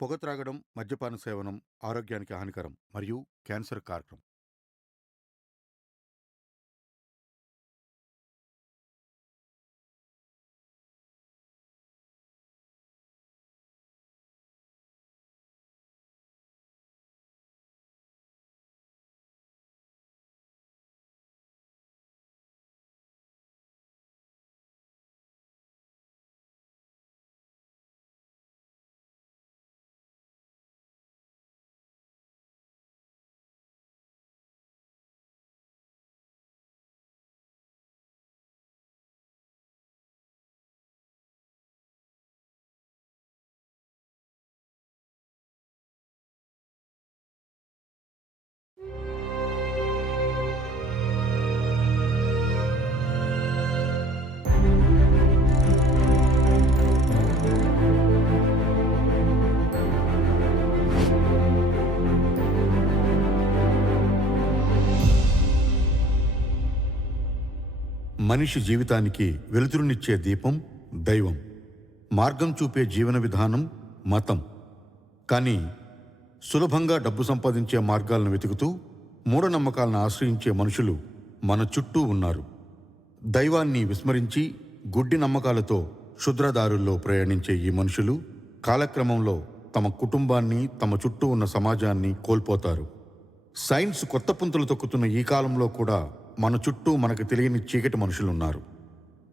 పొగ త్రాగడం, మద్యపాన సేవనం ఆరోగ్యానికి హానికరం మరియు క్యాన్సర్ కారకం. మనిషి జీవితానికి వెలుతురునిచ్చే దీపం దైవం. మార్గం చూపే జీవన విధానం మతం. కానీ సులభంగా డబ్బు సంపాదించే మార్గాలను వెతుకుతూ మూఢనమ్మకాలను ఆశ్రయించే మనుషులు మన చుట్టూ ఉన్నారు. దైవాన్ని విస్మరించి గుడ్డి నమ్మకాలతో క్షుద్రదారుల్లో ప్రయాణించే ఈ మనుషులు కాలక్రమంలో తమ కుటుంబాన్ని, తమ చుట్టూ ఉన్న సమాజాన్ని కోల్పోతారు. సైన్స్ కొత్త పుంతలు తొక్కుతున్న ఈ కాలంలో కూడా మన చుట్టూ మనకు తెలియని చీకటి మనుషులున్నారు.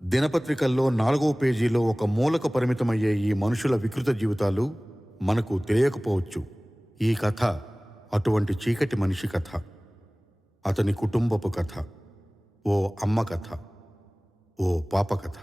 దినపత్రికల్లో 4వ పేజీలో ఒక మూలకు పరిమితమయ్యే ఈ మనుషుల వికృత జీవితాలు మనకు తెలియకపోవచ్చు. ఈ కథ అటువంటి చీకటి మనిషి కథ, అతని కుటుంబపు కథ, ఓ అమ్మ కథ, ఓ పాప కథ.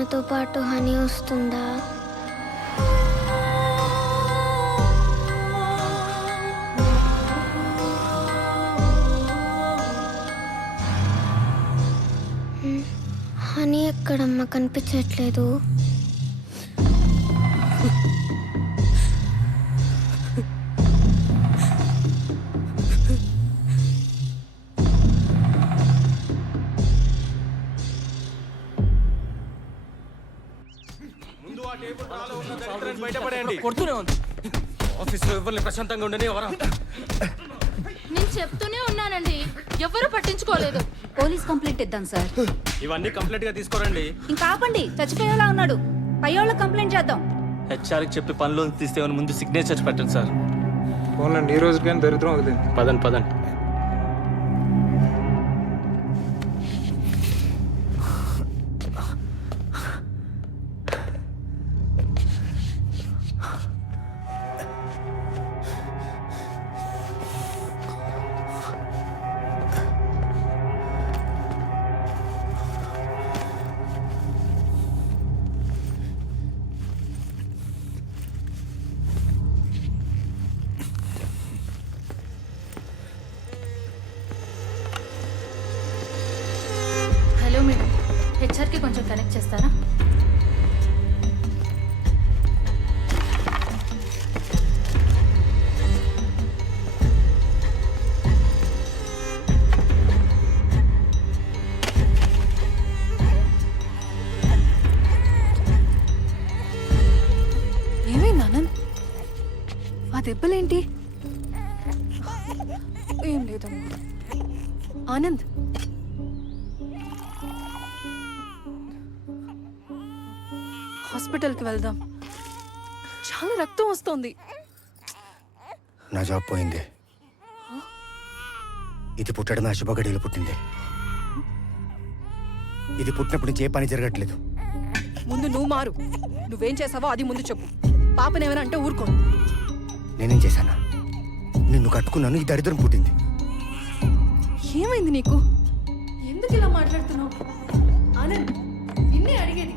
మనతో పాటు హనీ వస్తుందా? హనీ ఎక్కడమ్మా కనిపించట్లేదు. ఆఫీసులో ఎవరిని ప్రశాంతంగా ఉండని ఎవరా? నేను చెప్తూనే ఉన్నానండి, ఎవరు పట్టించుకోలేదు. పోలీస్ కంప్లైంట్ ఇద్దాం సార్. ఇవన్నీ కంప్లీట్ గా తీసుకోరండి. ఇంకా ఆపండి, చచ్చిపోయేలా ఉన్నాడు. పయ్యోళ్ళ కంప్లైంట్ చేద్దాం. హెచ్ఆర్కి చెప్పి పనిలో తీస్తే ముందు సిగ్నేచర్స్ పెట్టండి సార్. పోన్లండి, ఈ రోజుకైనా దరిద్రం వదిలింది. పదండి పదండి. హలో మేడం, హెచ్ఆర్కి కొంచెం కనెక్ట్ చేస్తారా? ఏమైంది ఆనంద్? ఆ దెబ్బలేంటి? ఏం లేదమ్మా. ఆనంద్, హాస్పిటల్కి వెళ్దాం. చాలా రక్తం వస్తోంది. నా జాబ్ పోయింది. ఇది పుట్టడం నా శుభగడిలో పుట్టింది. ఇది పుట్టినప్పుడు నుంచి ఏ పని జరగట్లేదు. ముందు నువ్వు మారు. నువ్వేం చేసావో అది ముందు చెప్పు. పాపనేమైనా అంటే ఊరుకోను. నేనేం చేశానా? నిన్ను కట్టుకున్నాను, ఈ దరిద్రం పుట్టింది. ఏమైంది నీకు? ఎందుకు ఇలా మాట్లాడుతున్నావు? ఆనంద్, నిన్నే అడిగేది.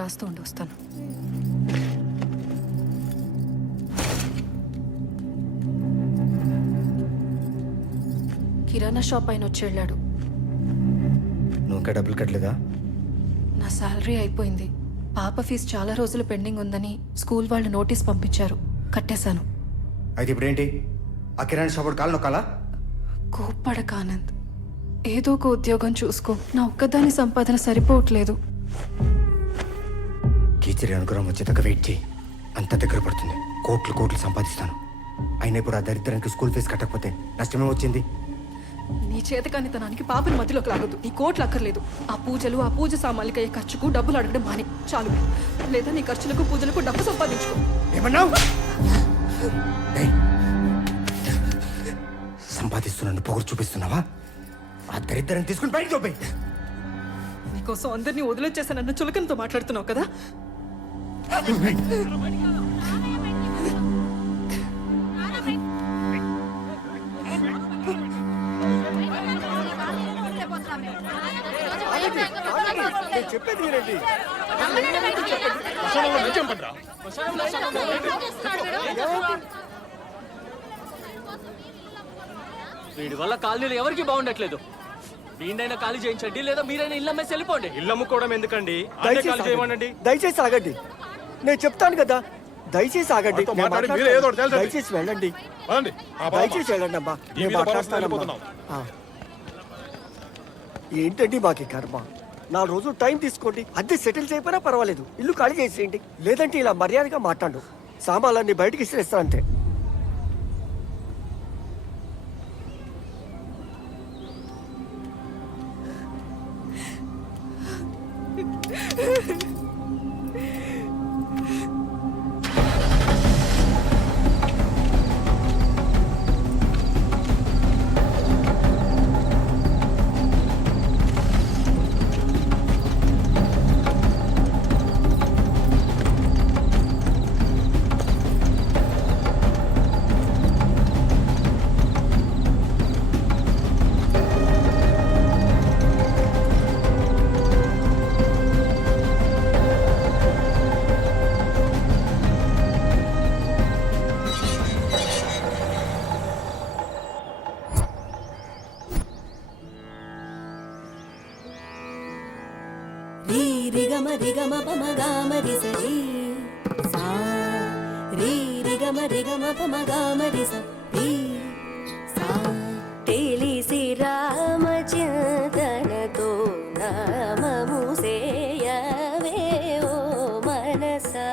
రాస్తూ ఉండి వస్తాను. కిరాణా షాప్ ఆయన వచ్చి వెళ్ళాడు. నువ్వు ఇంకా డబ్బులు కట్టలేదా? నా శాలరీ అయిపోయింది. పాప ఫీజు చాలా రోజులు పెండింగ్ ఉందని స్కూల్ వాళ్ళు నోటీస్ పంపించారు. కట్టేశాను. అయితే ఇప్పుడేంటి? ఆ కిరాణా షాప్ కాలు నొక్కాలా? కోప్పడక ఆనంద్, ఏదో ఒక ఉద్యోగం చూసుకో. నా ఒక్కదాని సంపాదన సరిపోవట్లేదు. కీచరి అనుగ్రహం వచ్చేదాకా వెయిట్ చేయి. అంత దగ్గర పడుతుంది. కోట్లు కోట్లు సంపాదిస్తాను. అయినా ఇప్పుడు ఆ దరిద్రానికి స్కూల్ ఫీజు కట్టకపోతే నష్టమే వచ్చింది. నీ చేతకానితనానికి పాపని మధ్యలోకి లాగొద్దు. నీ కోట్లు అక్కర్లేదు. ఆ పూజలు, ఆ పూజ సామాన్లకి అయ్యే ఖర్చుకు డబ్బులు అడగడం మాని చాలు. లేదా నీ ఖర్చులకు పూజలకు డబ్బు సంపాదించుకో. ఏమన్నావు? ఏయ్, సంపాదిస్తున్నాను పొగరు చూపిస్తున్నావా? ఆ దరిద్రాన్ని తీసుకుని బయట చూపే. నీకోసం అందరినీ వదిలేచేసానన్న చులకనతో మాట్లాడుతున్నావు కదా? చెప్పేది వినండి. వీడి వల్ల కాలనీలు ఎవరికి బాగుండట్లేదు. వీడినైనా ఖాళీ చేయించండి, లేదా మీరైనా ఇల్లు అమ్మేసి వెళ్ళిపోండి. ఇల్లు అమ్ముకోవడం ఎందుకండి? దయచేసి ఆగండి, నేను చెప్తాను కదా. దయచేసి ఆగండి, వాళ్ళతో నేను మాట్లాడి మాట్లాడతాను. మీరే ఏదో ఒకటి తేల్చండి. దయచేసి వెళ్ళండి, పదండి. దయచేసి వెళ్ళండి అమ్మా, ఈ నేను మీద భరోసా మాట్లాడతానమ్మా. వెళ్ళిపోతున్నాం. ఆ. ఏంటండి మాకు ఈ కర్మ? 4 రోజులు టైం తీసుకోండి, అద్దె సెటిల్ చేయకపోయినా పర్వాలేదు, ఇల్లు ఖాళీ చేసేయండి. లేదంటే ఇలా మర్యాదగా మాట్లాడు, సామాన్లన్నీ బయటికి ఇసిరేస్తా అంతే. రి గమ పమ గామ రి సరి సా రి గమ పమ గామ రి స రి సా తెలిసి రామ చింతనతో నామము సేయవే ఓ మనసా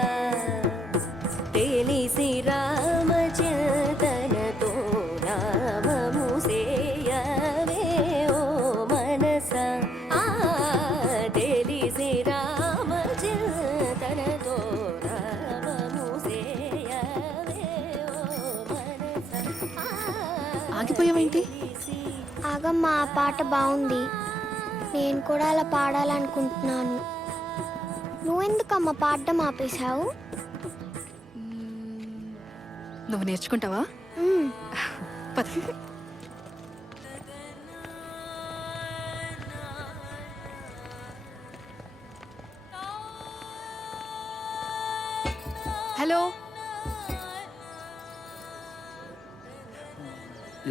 తెలిసి రామ చింతనతో నామము సేయవే ఓ మనసా తెలిసి రామ చింతనతో నామము సేయవే ఓ మనసా. ఆగిపోయావేంటి? ఆగమ్మా, ఆ పాట బాగుంది. నేను కూడా అలా పాడాలనుకుంటున్నాను. నువ్వెందుకమ్మా పాడడం ఆపేశావు? నువ్వు నేర్చుకుంటావా? మ్మ్. పద. హలో,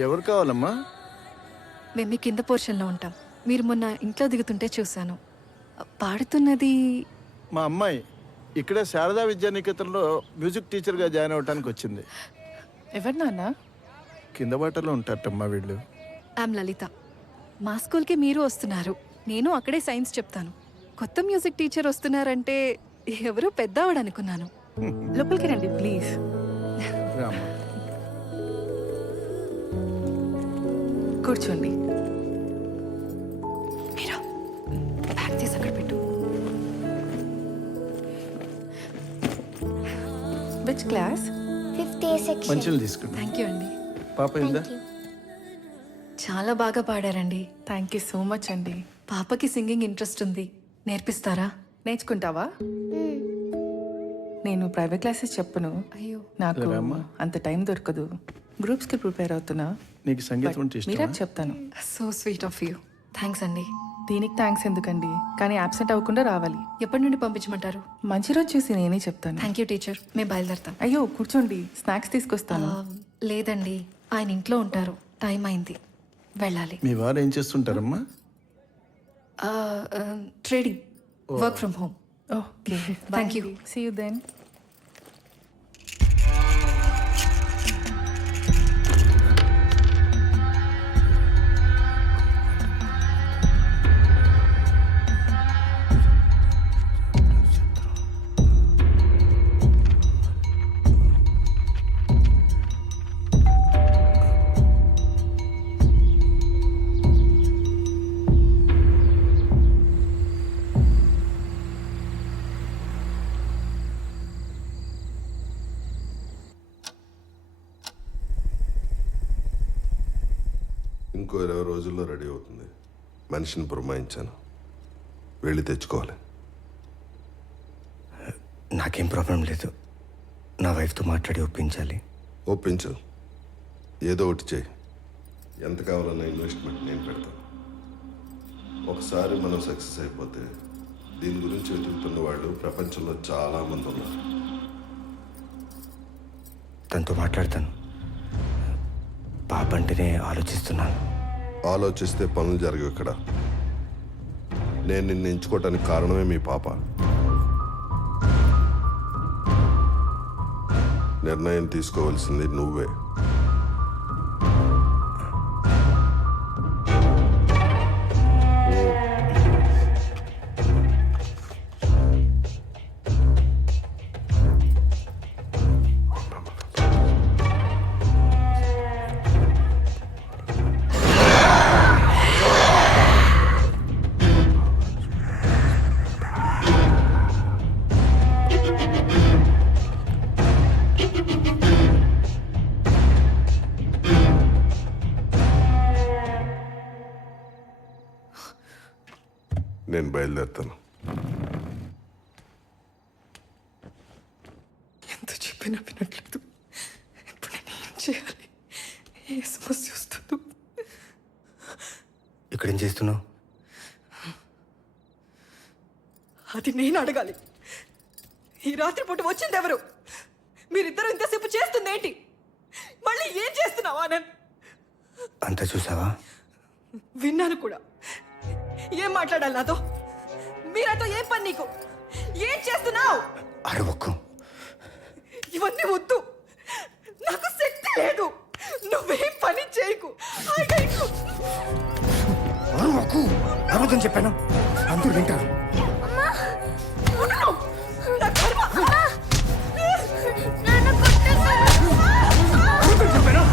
ఎవరు కావాలమ్మా? మేము మీ కింద పోర్షన్లో ఉంటాం. మీరు మొన్న ఇంట్లో దిగుతుంటే చూశాను. పాడుతున్నది మా అమ్మాయి ఇక్కడే శారదా విద్యానికేతన్లో మ్యూజిక్ టీచర్గా జాయిన్ అవ్వడానికి వచ్చింది. ఎవరు నాన్న? కింద బాటలో ఉంటారమ్మా వీళ్ళు. ఐమ్ లలిత. మా స్కూల్కి మీరు వస్తున్నారు. నేను అక్కడే సైన్స్ చెప్తాను. కొత్త మ్యూజిక్ టీచర్ వస్తున్నారంటే ఎవరో పెద్దవాడు అనుకున్నాను. లోపలికి రండి ప్లీజ్. రామ్మా. కూర్చోండి. మీరు బ్యాగ్ తీసి అక్కడ పెట్టు. Which class? 5th A section. మంచిలు తీసుకుంటా. థ్యాంక్ యూ అండి. పాప ఏందా? Thank you. చాలా బాగా పాడారండి. థ్యాంక్ యూ సో మచ్ అండి. పాపకి సింగింగ్ ఇంట్రెస్ట్ ఉంది, నేర్పిస్తారా? నేర్చుకుంటావా? మ్మ్. నేను ప్రైవేట్ క్లాసెస్ చెప్పను. అయ్యో, నాకు లేదమ్మా. అంత టైం దొరకదు. గ్రూప్స్కి ప్రిపేర్ అవుతున్నా. నీకు సంగీతం అంటే మీరే ఇష్టమా? చెప్తాను. So sweet of you. Thanks అండి. దీనికి థ్యాంక్స్ ఎందుకండి, కానీ యాబ్సెంట్ అవ్వకుండా రావాలి. ఎప్పటి నుండి పంపించమంటారు? మంచి రోజు చూసి నేనే చెప్తాను. Thank you teacher. మేము బయలుదేరుతాం. అయ్యో కూర్చోండి, స్నాక్స్ తీసుకొస్తాను. లేదండి, ఆయన ఇంట్లో ఉంటారు. టైం అయింది, వెళ్ళాలి. మీ వారు ఏం చేస్తుంటారమ్మా? Trading, work from home. Okay, Thank you. See you then. ఇంకో 20 రోజుల్లో రెడీ అవుతుంది. మనిషిని పురమాయించాను, వెళ్ళి తెచ్చుకోవాలి. నాకేం ప్రాబ్లం లేదు, నా వైఫ్తో మాట్లాడి ఒప్పించాలి. ఒప్పించు, ఏదో ఒకటి చేయి. ఎంత కావాలన్న ఇన్వెస్ట్మెంట్ నేను పెడతాను. ఒకసారి మనం సక్సెస్ అయిపోతే దీని గురించి వెతుకుతున్న వాళ్ళు ప్రపంచంలో చాలామంది ఉన్నారు. తనతో మాట్లాడతాను. పాప అంటేనే ఆలోచిస్తున్నాను. ఆలోచిస్తే పనులు జరగవు ఇక్కడ. నేను నిన్ను ఎంచుకోవటానికి కారణమే మీ పాప. నిర్ణయం తీసుకోవాల్సింది నువ్వే. నేను బయలుదేరుతాను. ఎంత చెప్పినా వినట్లేదు. ఇప్పుడు నేను ఏం చేయాలి? ఏ సమస్య వస్తుందో. ఇక్కడేం చేస్తున్నావు? అది నేను అడగాలి. ఈ రాత్రిపూట వచ్చింది ఎవరు? మీరిద్దరూ ఇంతసేపు చేస్తుంది ఏంటి? మళ్ళీ ఏం చేస్తున్నావా? నేను అంతా చూసావా? విన్నాను కూడా. ఏం మాట్లాడాలి నాతో? మీరాతో ఏం పని నీకు? ఏం చేస్తున్నావు? అరవకు. ఇవన్నీ వద్దు. నాకు శక్తి లేదు. నువ్వేం పని చేయకు. అరవకు. అరవదని చెప్పాను. అందరూ వింటారు. నా కర్మ. అరవదని చెప్పాను.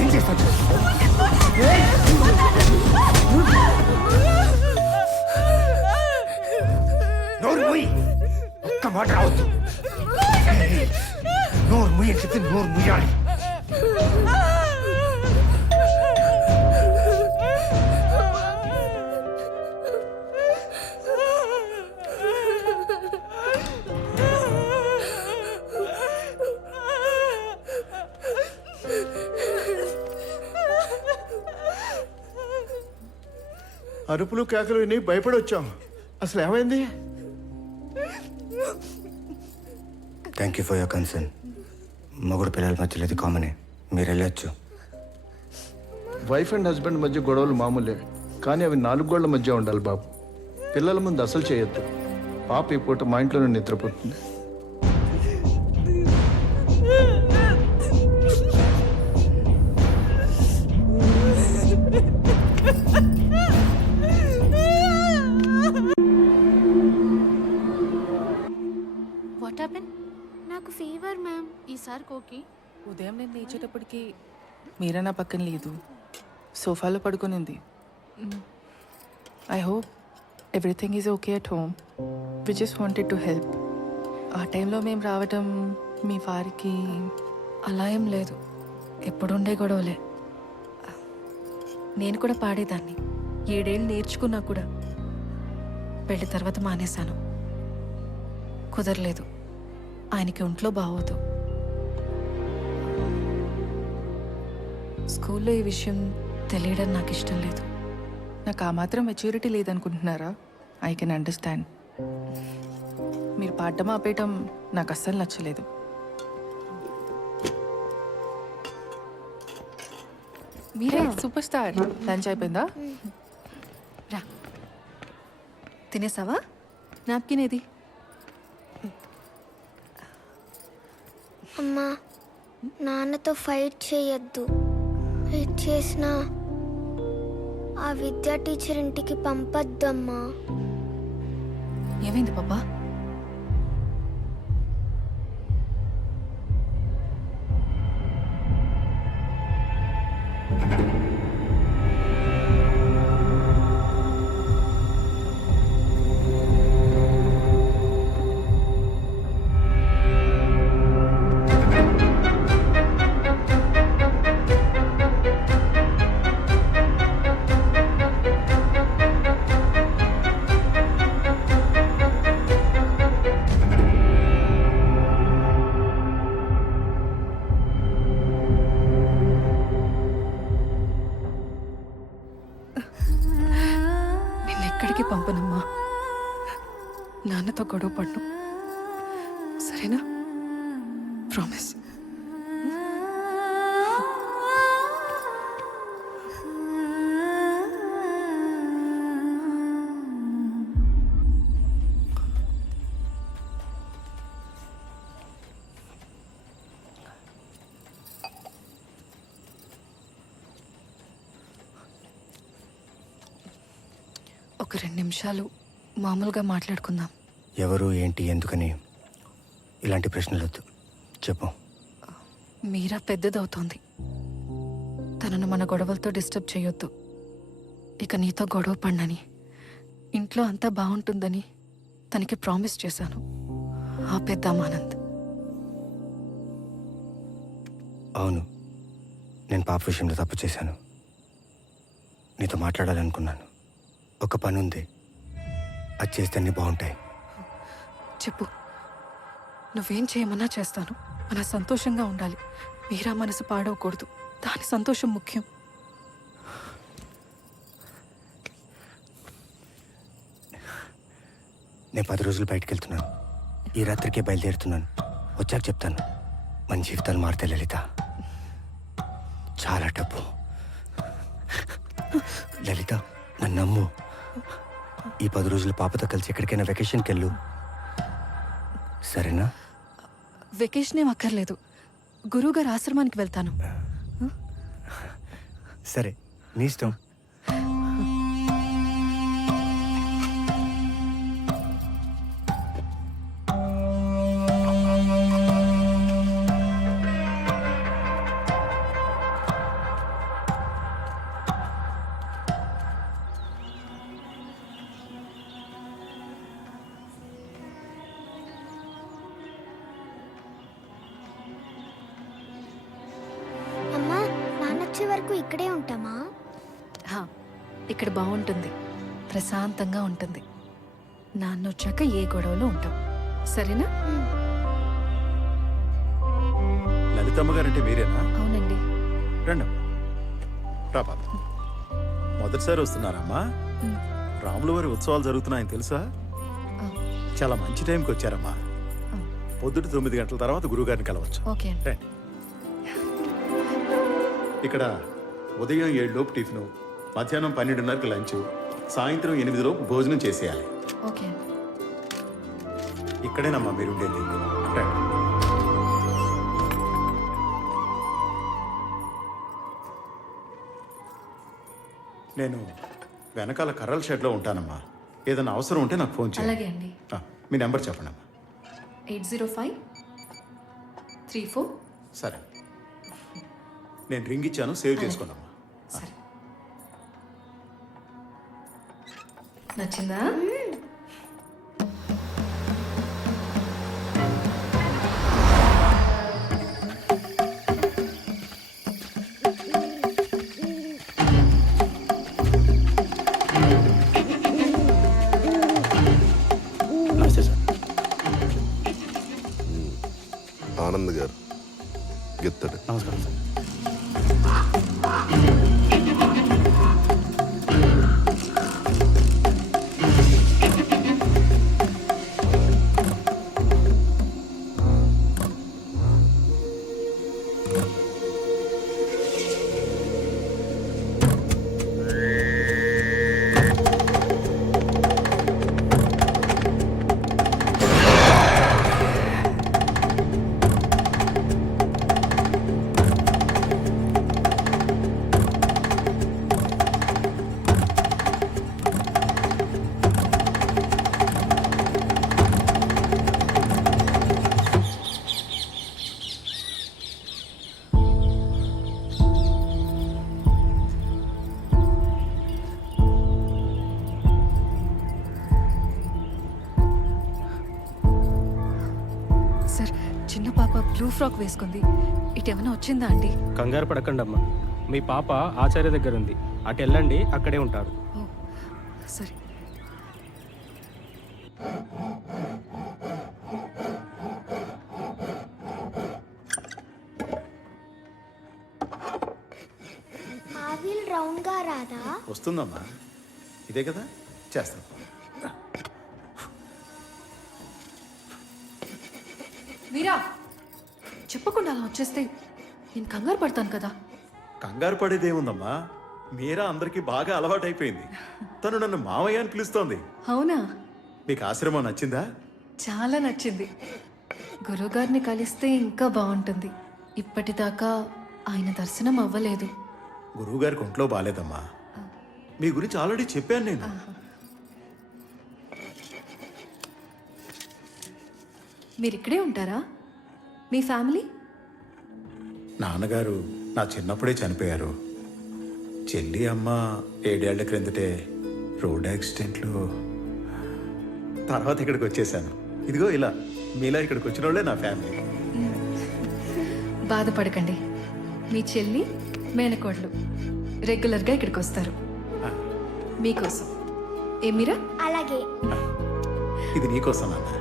ఏం చేస్తాను? నోరు మూయి. ఒక్క మాట రావద్దు. నోరు మూయి అని చెప్తే నోరు మూయాలి. అరుపులు కేకలు విని భయపడి వచ్చాం. అసలు ఏమైంది? Thank you for your concern. మొగుడు పిల్లల మధ్యలో ఇది కామనే. మీరు వెళ్ళొచ్చు. వైఫ్ అండ్ హస్బెండ్ మధ్య గొడవలు మామూలే, కానీ అవి 4 గోళ్ల మధ్య ఉండాలి బాబు. పిల్లల ముందు అసలు చేయొద్దు. పాప ఈ పూట మా ఇంట్లోనే నిద్రపోతుంది. What happen? నాకు ఫీవర్ మ్యామ్. ఈసారి కోకి ఉదయం నేను లేచేటప్పటికి మీరా నా పక్కన లేదు. సోఫాలో పడుకునింది. I hope everything is okay at home. We just wanted to help. ఆ టైంలో మేము రావటం మీ వారికి అలా ఏం లేదు. ఎప్పుడుండే గొడవలే. నేను కూడా పాడేదాన్ని. 7 ఏళ్ళు నేర్చుకున్నా కూడా పెళ్లి తర్వాత మానేశాను. కుదరలేదు. ఆయనకి ఒంట్లో బాగోదు. స్కూల్లో ఈ విషయం తెలియడం నాకు ఇష్టం లేదు. నాకు ఆ మాత్రం మెచ్యూరిటీ లేదనుకుంటున్నారా? I can understand. మీరు పాడడం ఆపేయటం నాకు అస్సలు నచ్చలేదు. మీరే సూపర్ స్టార్. లంచ్ అయిపోయిందా? రా. తినేసావా? నాప్కిన్ ఏది? అమ్మా, నాన్నతో ఫైట్ చేయొద్దు. ఫైట్ చేసినా ఆ విద్యా టీచర్ ఇంటికి పంపొద్దమ్మా. ఏమైంది పాపా? నాన్నతో గొడవ పడ్ను, సరేనా? ప్రామిస్. ఒక 2 నిమిషాలు మామూలుగా మాట్లాడుకుందాం. ఎవరు, ఏంటి, ఎందుకని ఇలాంటి ప్రశ్నలు వద్దు. చెప్పు. మీరా పెద్దదవుతోంది. తనను మన గొడవలతో డిస్టర్బ్ చేయొద్దు. ఇక నీతో గొడవ పడినని, ఇంట్లో అంతా బాగుంటుందని తనకి ప్రామిస్ చేశాను. ఆ పెద్ద ఆనంద్. అవును, నేను పాప విషయంలో తప్పు చేశాను. నీతో మాట్లాడాలనుకున్నాను. ఒక పని ఉంది, అది చేస్తే అన్నీ బాగుంటాయి. చెప్పు, నువ్వేం చేయమన్నా చేస్తాను. మన సంతోషంగా ఉండాలి. మీరా మనసు పాడవకూడదు. దాని సంతోషం ముఖ్యం. నేను 10 రోజులు బయటికి వెళ్తున్నాను. ఈ రాత్రికే బయలుదేరుతున్నాను. వచ్చాక చెప్తాను. మన జీవితాలు మారుతాయి లలిత. చాలా డబ్బు. లలిత, నన్ను నమ్ము. ఈ 10 రోజులు పాపతో కలిసి ఎక్కడికైనా వెకేషన్కి వెళ్ళు, సరేనా? వెకేషన్ ఏం అక్కర్లేదు. గురువుగారు ఆశ్రమానికి వెళ్తాను. సరే, నీ ఇష్టం. అమ్మా, నాన్నొచ్చే వరకు ఇక్కడే ఉంటామా? హా, ఇక్కడ బాగుంటుంది. ప్రశాంతంగా ఉంటుంది. నాన్న వచ్చాక ఏ గొడవలో ఉంటాం, సరేనా? లలితమ్మ గారంటే మీరేనా? అవునండి. రండి రా పాప. మొదటిసారి వస్తున్నారమ్మా? రాముల వారి ఉత్సవాలు జరుగుతున్నాయని తెలుసా? చాలా మంచి టైంకి వచ్చారమ్మా. పొద్దుట 9 గంటల తర్వాత గురువుగారిని కలవచ్చు. ఓకే అండి. రండి. ఇక్కడ ఉదయం 7 లోపు టిఫిను, మధ్యాహ్నం 12:30కి లంచ్, సాయంత్రం 8 లోపు భోజనం చేసేయాలి. ఓకే అండి. ఇక్కడేనమ్మా మీరు ఉండేది. రండి. నేను వెనకాల కర్రల షెడ్లో ఉంటానమ్మా. ఏదైనా అవసరం ఉంటే నాకు ఫోన్ చేయండి. అలాగే అండి. మీ నెంబర్ చెప్పండి అమ్మా. 80534. సరే, నేను రింగ్ ఇచ్చాను, సేవ్ చేసుకోండమ్మా. సరే. నచ్చిందా? ఆనంద్ గారు గెత్తడు. నమస్కారం సార్. సార్, చిన్న పాప బ్లూ ఫ్రాక్ వేసుకుంది. ఇటేమైనా వచ్చిందా అండి? కంగారు పడకండి అమ్మా. మీ పాప ఆచార్య దగ్గర ఉంది. అటు వెళ్ళండి, అక్కడే ఉంటారు. ఓ, సరే. ఆ వీల్ రౌండ్గా రాదా? వస్తుందమ్మా, ఇదే కదా చేస్తాను. మీరా చెప్పకుండా అలా వచ్చేస్తే నేను కంగారు పడతాను కదా. కంగారు పడేదేముందమ్మా, మీరా అందరికీ బాగా అలవాటైపోయింది. తను నన్ను మావయ్య అని పిలుస్తోంది. అవునా? మీకు ఆశ్రమం నచ్చిందా? చాలా నచ్చింది. గురువుగారిని కలిస్తే ఇంకా బాగుంటుంది. ఇప్పటిదాకా ఆయన దర్శనం అవ్వలేదు. గురువుగారికి ఒంట్లో బాగాలేదమ్మా. మీ గురించి ఆల్రెడీ చెప్పాను నేను. మీరు ఇక్కడే ఉంటారా? మీ ఫ్యామిలీ? నాన్నగారు నా చిన్నప్పుడే చనిపోయారు. చెల్లి అమ్మ 7 ఏళ్ల క్రిందటే రోడ్ యాక్సిడెంట్లో. తర్వాత ఇక్కడికి వచ్చేసాను. ఇదిగో ఇలా మీలా ఇక్కడికి వచ్చిన వాళ్ళే నా ఫ్యామిలీ. బాధపడకండి, మీ చెల్లి మేనకోడలు రెగ్యులర్గా ఇక్కడికి వస్తారు మీకోసం. ఏమిరా? అలాగే. ఇది నీకోసం నాన్న.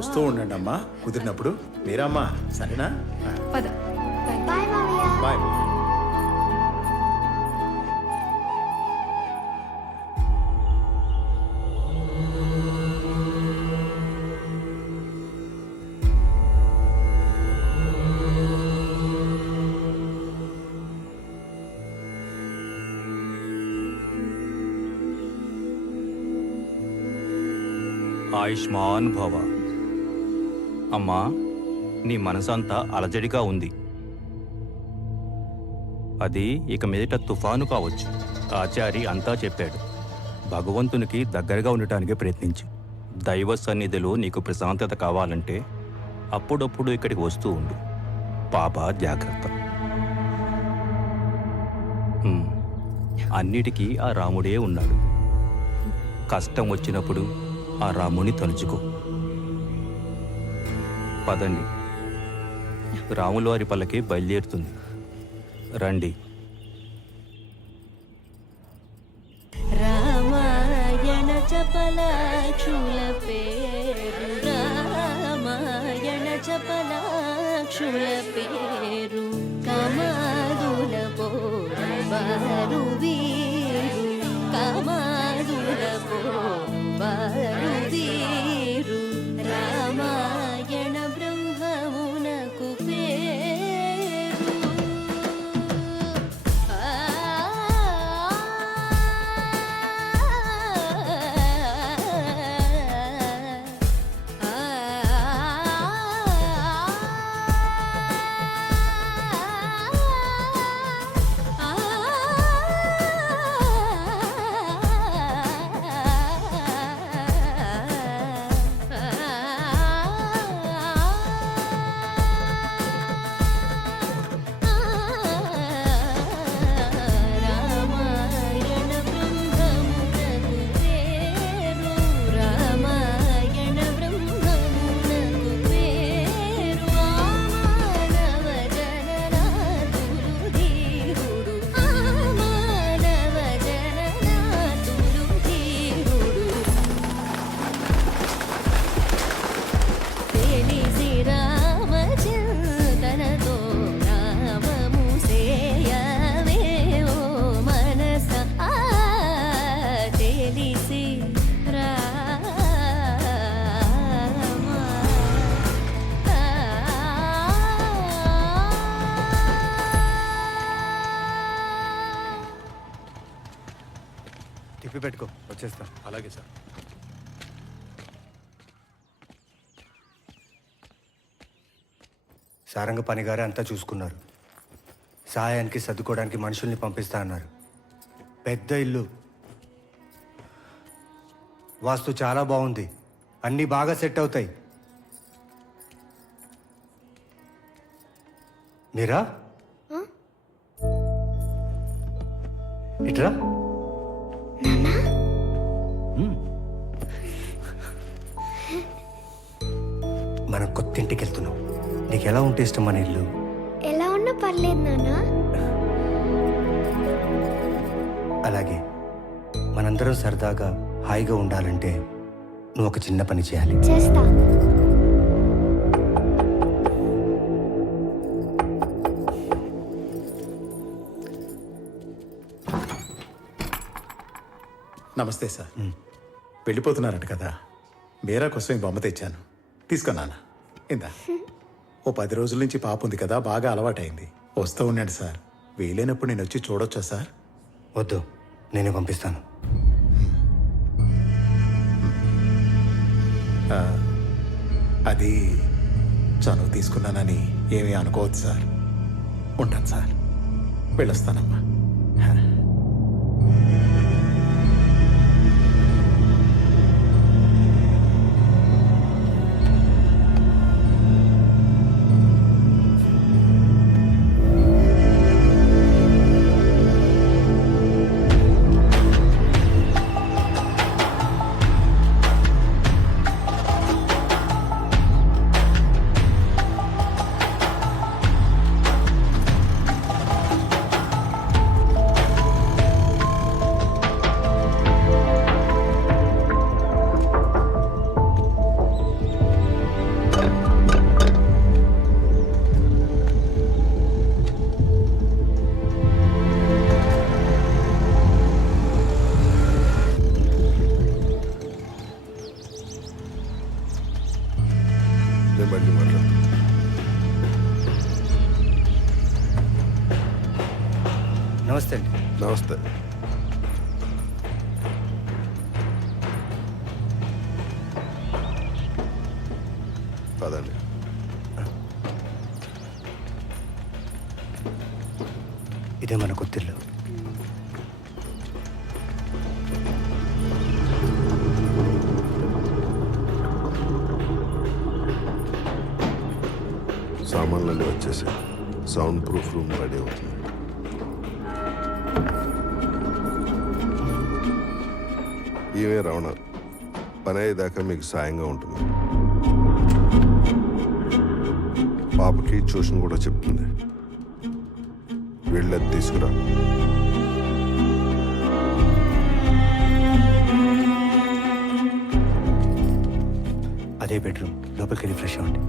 వస్తూ ఉండండి అమ్మా కుదిరినప్పుడు. మీరమ్మా సరేనా? పద. బాయ్ మావయ్య. బాయ్. ఆయుష్మాన్ భవ. అమ్మా, నీ మనసంతా అలజడిగా ఉంది. అది ఇక మీదట తుఫాను కావచ్చు. ఆచారి అంతా చెప్పాడు. భగవంతునికి దగ్గరగా ఉండటానికి ప్రయత్నించు. దైవ సన్నిధిలో నీకు ప్రశాంతత కావాలంటే అప్పుడప్పుడు ఇక్కడికి వస్తూ ఉండు. పాప జాగ్రత్త. అన్నిటికీ ఆ రాముడే ఉన్నాడు. కష్టం వచ్చినప్పుడు ఆ రాముని తలుచుకో. పదండి, రాములవారి పల్లకి బయలుదేరుతుంది. రండి. రామాయణ చపలాక్షుల పేరు, రామాయణ చపలాక్షుల పేరు, కమాదుల పోరు వీరు, కమాదుల పోరు వీరు, రామాయణ బ్రహ్మమునకు పేరు. తిప్పి పెట్టుకో, వచ్చేస్తా. అలాగే సార్. సారంగ పనిగారే అంతా చూసుకున్నారు. సాయానికి సర్దుకోవడానికి మనుషుల్ని పంపిస్తా అన్నారు. పెద్ద ఇల్లు, వాస్తు చాలా బాగుంది. అన్నీ బాగా సెట్ అవుతాయి. మీరా ఇట్రా. మనం కొత్త ఇంటికి వెళ్తున్నాం. నీకు ఎలా ఉంటే ఇష్టం మన ఇల్లు? ఎలా ఉన్నా పర్లేదు నాన్న. అలాగే మనందరం సరదాగా హాయిగా ఉండాలంటే నువ్వు ఒక చిన్న పని చేయాలి. చేస్తా. నమస్తే సార్. వెళ్ళిపోతున్నారట కదా, మీరా కోసం ఈ బొమ్మ తెచ్చాను. తీసుకున్నాను ఇందా. ఓ 10 రోజుల నుంచి పాప ఉంది కదా, బాగా అలవాటైంది. వస్తూ ఉండండి సార్. వీలైనప్పుడు నేను వచ్చి చూడొచ్చా సార్? వద్దు, నేనే పంపిస్తాను. అది చనువు తీసుకున్నానని ఏమీ అనుకోవద్దు సార్. ఉంటాను సార్, వెళ్ళొస్తానమ్మా. నేను మళ్ళీ మాట్లాడతాను. నమస్తే అండి. నమస్తే. పదండి. ఇదే మన కొత్తిల్లు. సామాన్లన్నీ వచ్చేసాయి. సౌండ్ ప్రూఫ్ రూమ్ రెడీ అవుతుంది. ఈమె రమణ. పని అయ్యేదాకా మీకు సాయంగా ఉంటుంది. పాపకి ట్యూషన్ కూడా చెప్తుంది. వీళ్ళది తీసుకురా. అదే బెడ్రూమ్. లోపలికి వెళ్ళి ఫ్రెష్ అవ్వండి.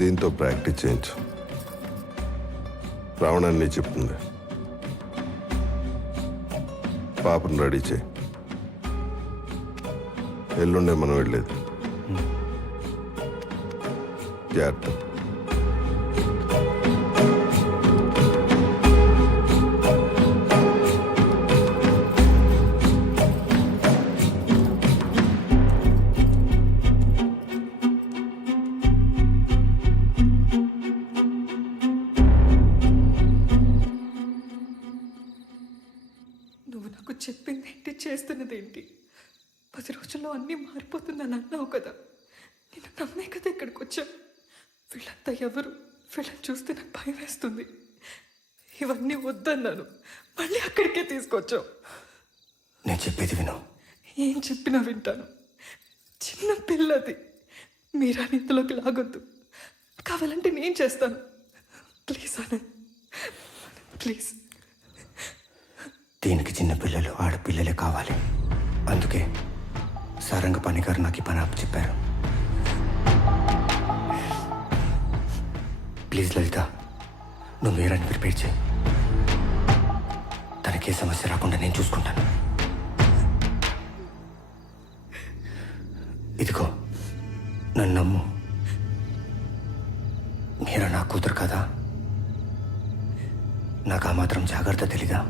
దీంతో ప్రాక్టీస్ చేయించు. రావణాన్ని చెప్తుంది. పాపను రెడీ చేయి. ఎల్లుండే మనం వెళ్ళేది. జాగ్రత్త. నువ్వు నాకు చెప్పిందేంటి, చేస్తున్నదేంటి? 10 రోజుల్లో అన్నీ మారిపోతుందని అన్నావు కదా. నేను నమ్మే కదా ఇక్కడికి వచ్చా. వీళ్ళంతా ఎవరు? వీళ్ళని చూస్తే నాకు భయం వేస్తుంది. ఇవన్నీ వద్దన్నాను, మళ్ళీ అక్కడికే తీసుకొచ్చావు. నేను చెప్పేది విను. ఏం చెప్పినా వింటాను. చిన్న పిల్లది. మీరా ఇంతలోకి లాగొద్దు. కావాలంటే నేను చేస్తాను. Please Anand, please. దీనికి చిన్న పిల్లలు, ఆడపిల్లలే కావాలి. అందుకే సారంగ పని గారు నాకు ఈ పని అప్పు చెప్పారు. ప్లీజ్ లలిత, నువ్వు మీరాని ప్రిపేర్ చేయి. తనకే సమస్య రాకుండా నేను చూసుకుంటాను. ఇదిగో, నన్ను నమ్ము. మీరా నా కూతురు కదా. నాకు ఆ మాత్రం జాగ్రత్త తెలీదా?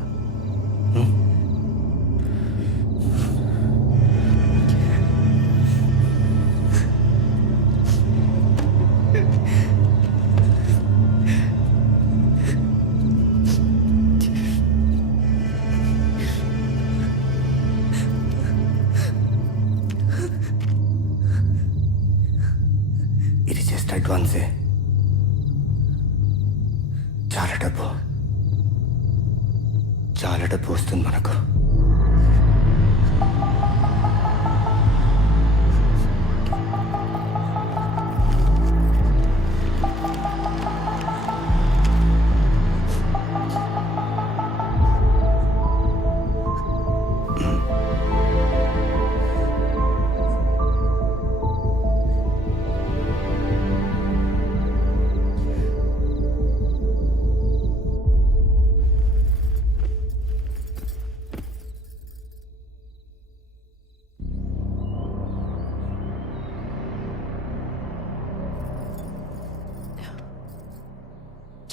ఇది జస్ట్ అడ్వాన్సే. చాలా డబ్బు వస్తుంది మనకు.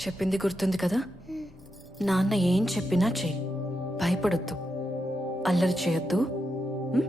చెప్పింది గుర్తుంది కదా? నాన్న ఏం చెప్పినా చెయ్యి, భయపడొద్దు, అల్లరి చేయొద్దు. ఉం?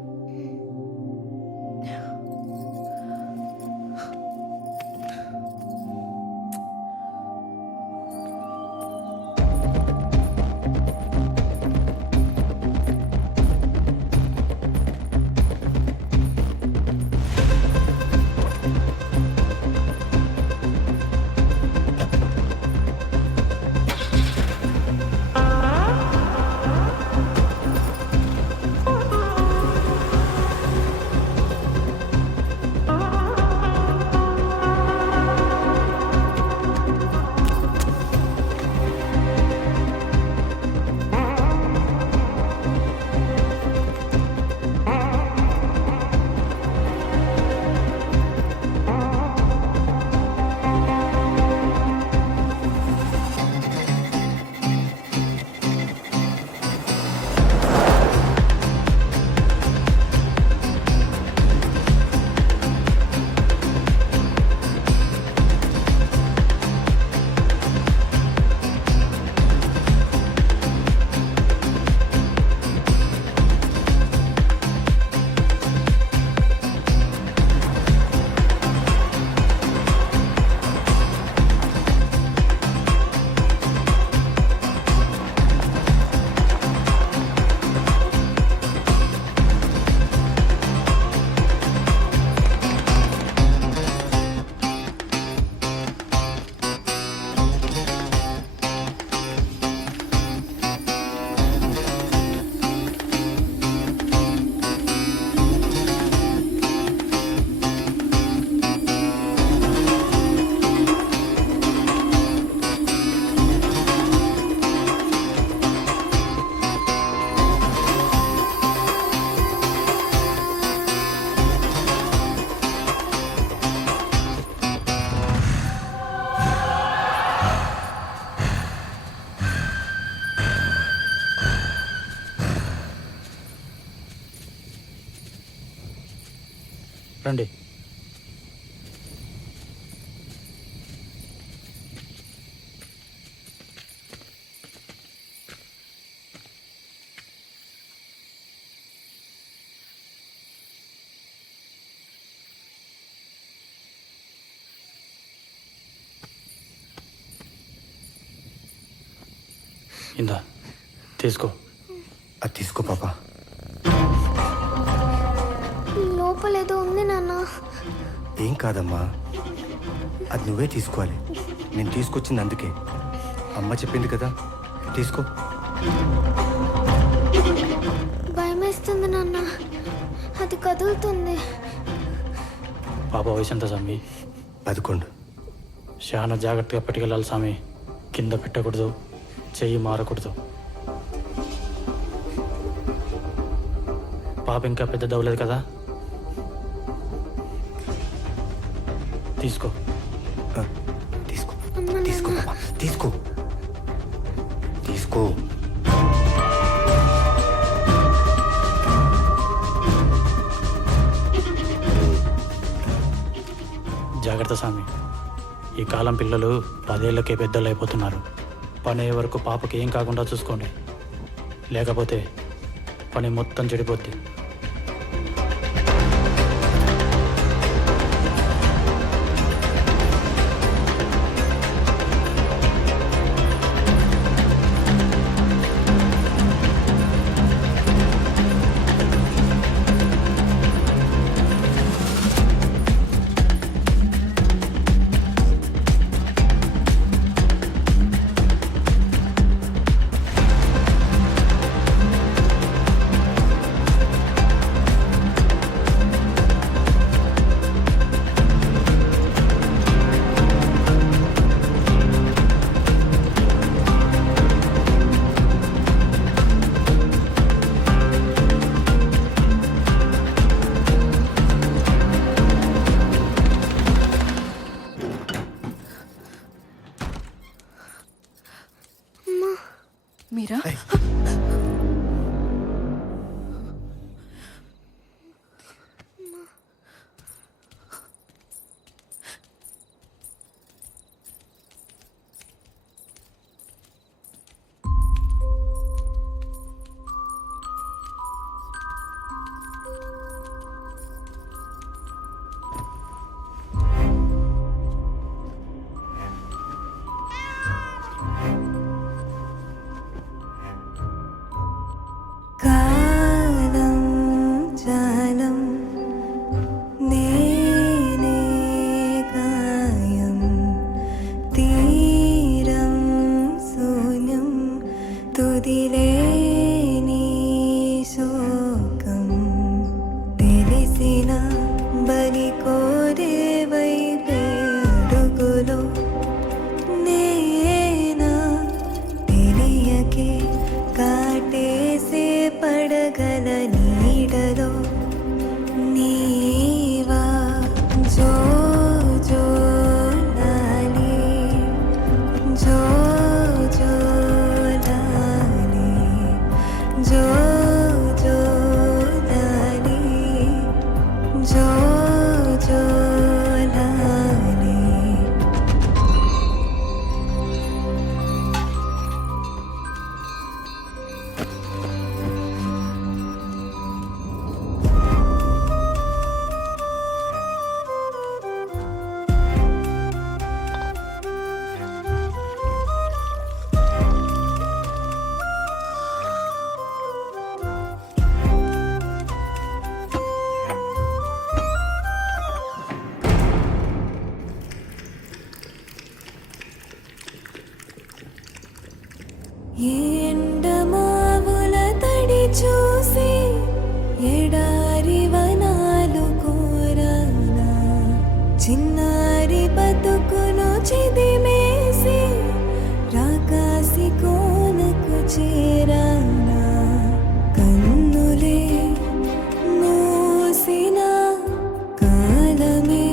రండి. ఇందా తీసుకో. అది తీసుకో పాపా. లోపలేదో ఉంది నాన్న. ఏం కాదమ్మా, అది నువ్వే తీసుకోవాలి. నేను తీసుకొచ్చింది అందుకే. అమ్మ చెప్పింది కదా, తీసుకో. భయమేస్తుంది నాన్న, అది కదులుతుంది. పాప వయసు ఎంత స్వామి? 11. చాలా జాగ్రత్తగా పట్టుకెళ్ళాలి స్వామి. కింద పెట్టకూడదు, చెయ్యి మారకూడదు. పాప ఇంకా పెద్ద దవ్వలేదు కదా, తీసుకో. తీసుకో తీసుకో పాపా, తీసుకో తీసుకో. జాగ్రత్త స్వామి. ఈ కాలం పిల్లలు 10 ఏళ్ళకే పెద్దలు అయిపోతున్నారు. పని అయ్యే వరకు పాపకి ఏం కాకుండా చూసుకోండి, లేకపోతే పని మొత్తం చెడిపోద్ది. మీరా? ఎండమావుల తడి చూసి ఎడారి వనాలు కోరానా చిన్నారి బతుకును చిదిమేసి రాకాసి కోనకు చేరానా కన్నులే మూసిన కాలమే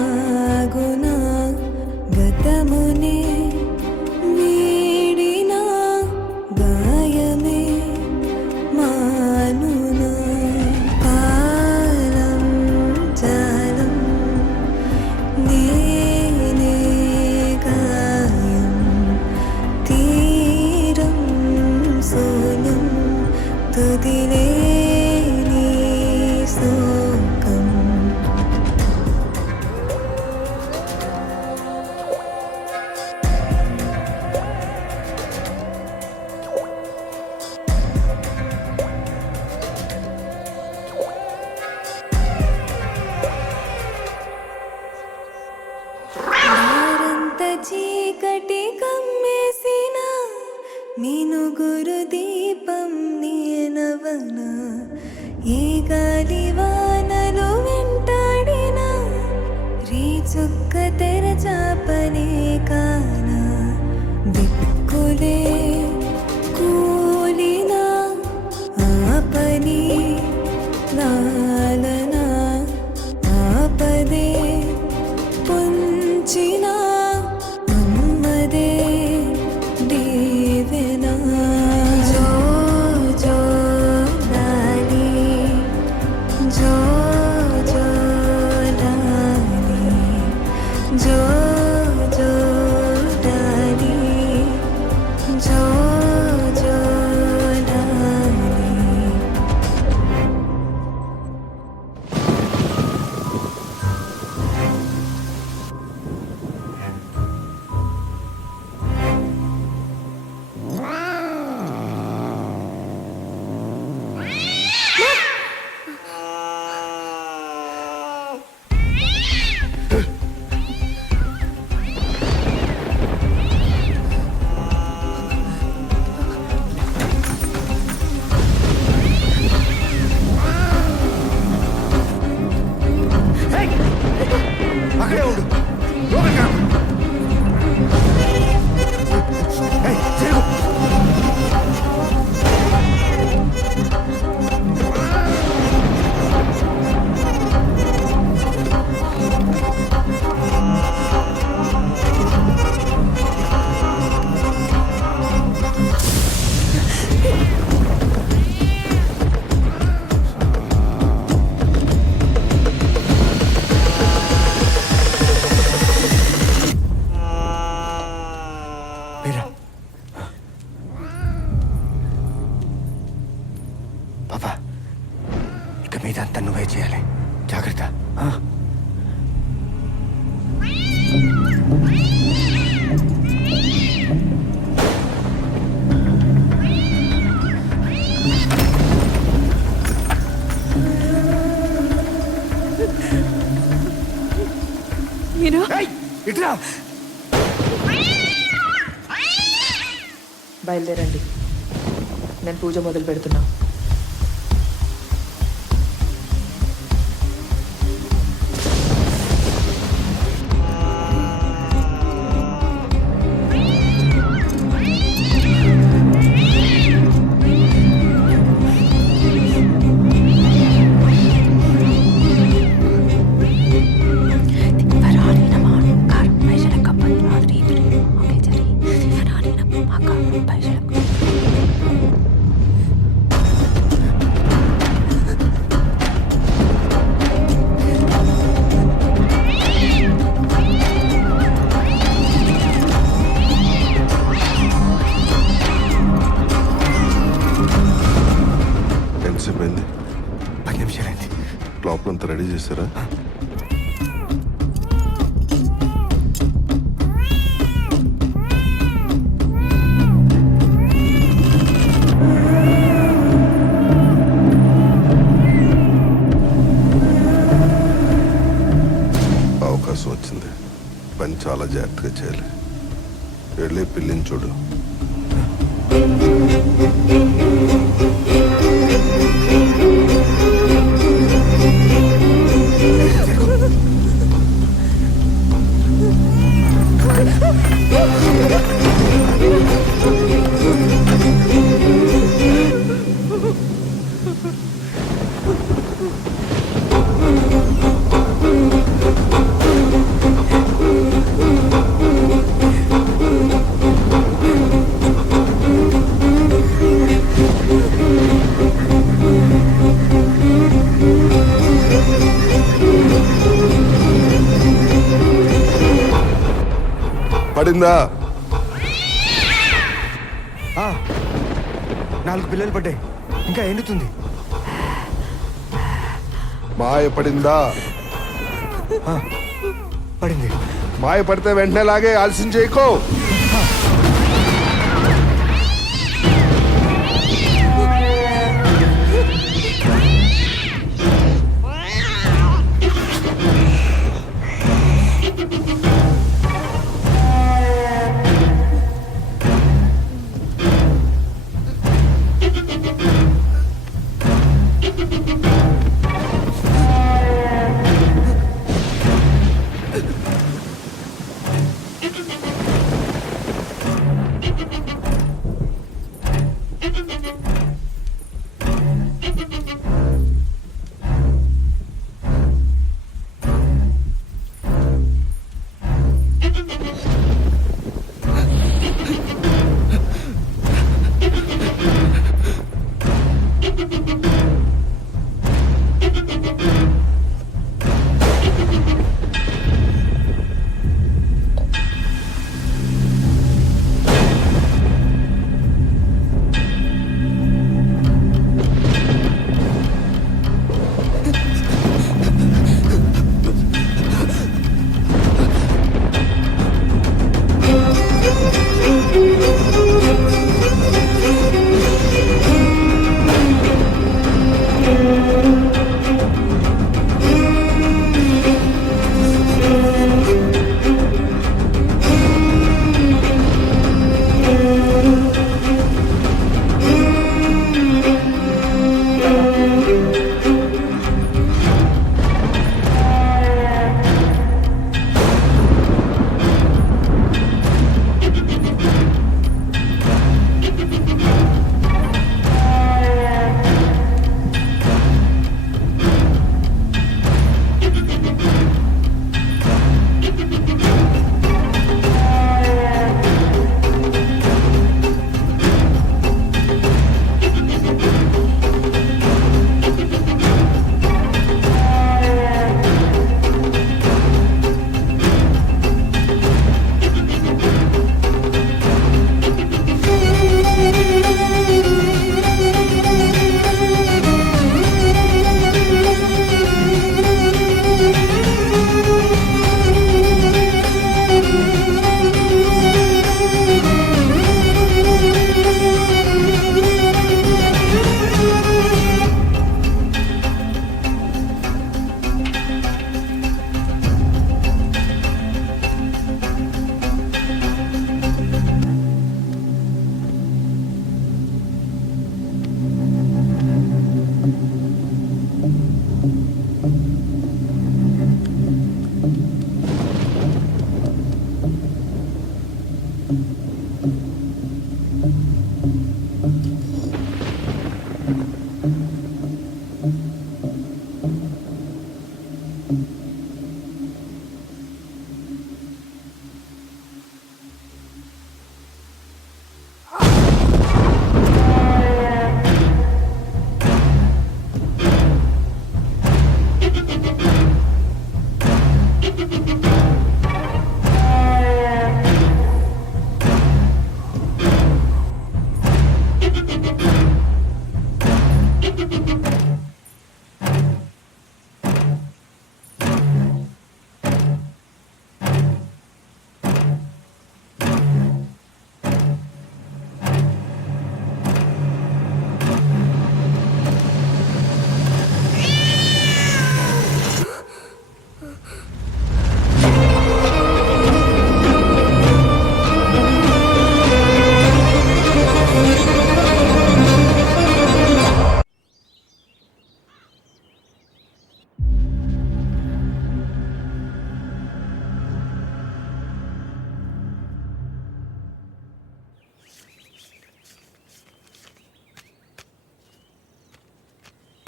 ఆగునా గతమునే వీడిన గాయమే మానునా కాలం జాలం నేనే గాయం తీరం శూన్యం తుదిలేని శోకం దారంత చీకటి కమ్మేసిన మినుగురు దీపం నేనవన ఏ గాలి వానలు వెంటాడిన రీ చుక్క తెరచాపనే కానా దిక్కులే కూలిన ఆపని లాలన ఆపదే పుంచిన అమ్మదే దీవెనా జో జో లాలి జో జో లాలి జో జో లాలి జో జో లాలి అక్కడే ఉండు లోపలికి రా. ఏయ్, తిరుగు. మీరా పాపా ఇక మీద అంతా నువ్వే చేయాలి జాగ్రత్త ఆ? ఏయ్, ఇట్రా బయలుదేరండి నేను పూజ మొదలు పెడుతున్నా ఎంతసేపు అయింది? 10 నిమిషాలైంది. లోపలంతా రెడీ చేశారా? అవకాశం వచ్చింది. పని చాలా జాగ్రత్తగా చేయాలి. వెళ్ళి పిల్లిని చూడు. పడిందా? 4 పిల్లలు పడ్డాయి, ఇంకా ఎండుతుంది. మాయ పడిందా? పడింది. మాయ పడితే వెంటనే లాగే, ఆలస్యం చేయకో.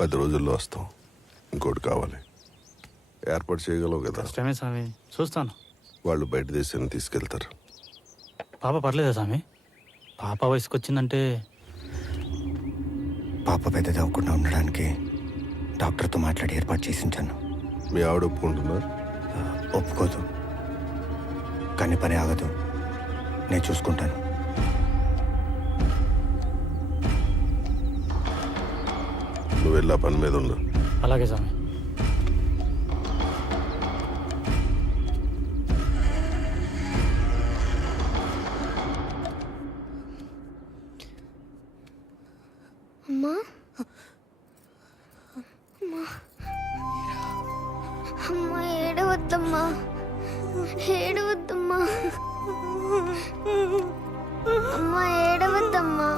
10 రోజుల్లో వస్తాం. ఇంకోటి కావాలి. ఏర్పాటు చేయగలవు కదా? కష్టమే స్వామి, చూస్తాను. వాళ్ళు బయట దేశాన్ని తీసుకెళ్తారు. పాప పర్లేదా స్వామి? పాప వయసుకు వచ్చిందంటే పాప పెద్దది అవ్వకుండా ఉండడానికి డాక్టర్తో మాట్లాడి ఏర్పాటు చేసి ఉంచాను. మీ ఆవిడ ఒప్పుకుంటుందా? ఒప్పుకోదు, కానీ పని ఆగదు. నేను చూసుకుంటాను. నువ్వు వెళ్ళి ఆ పని మీద ఉండు. అలాగే స్వామి. అమ్మా అమ్మా, ఏడవద్దమ్మా, ఏడవద్దమ్మా, అమ్మా ఏడవద్దమ్మా.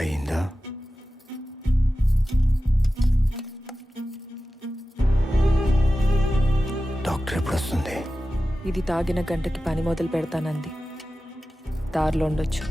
అయిందా? డాక్టర్ ఎప్పుడు వస్తుంది? ఇది తాగిన గంటకి పని మొదలు పెడతానంది. దారిలో ఉండొచ్చు.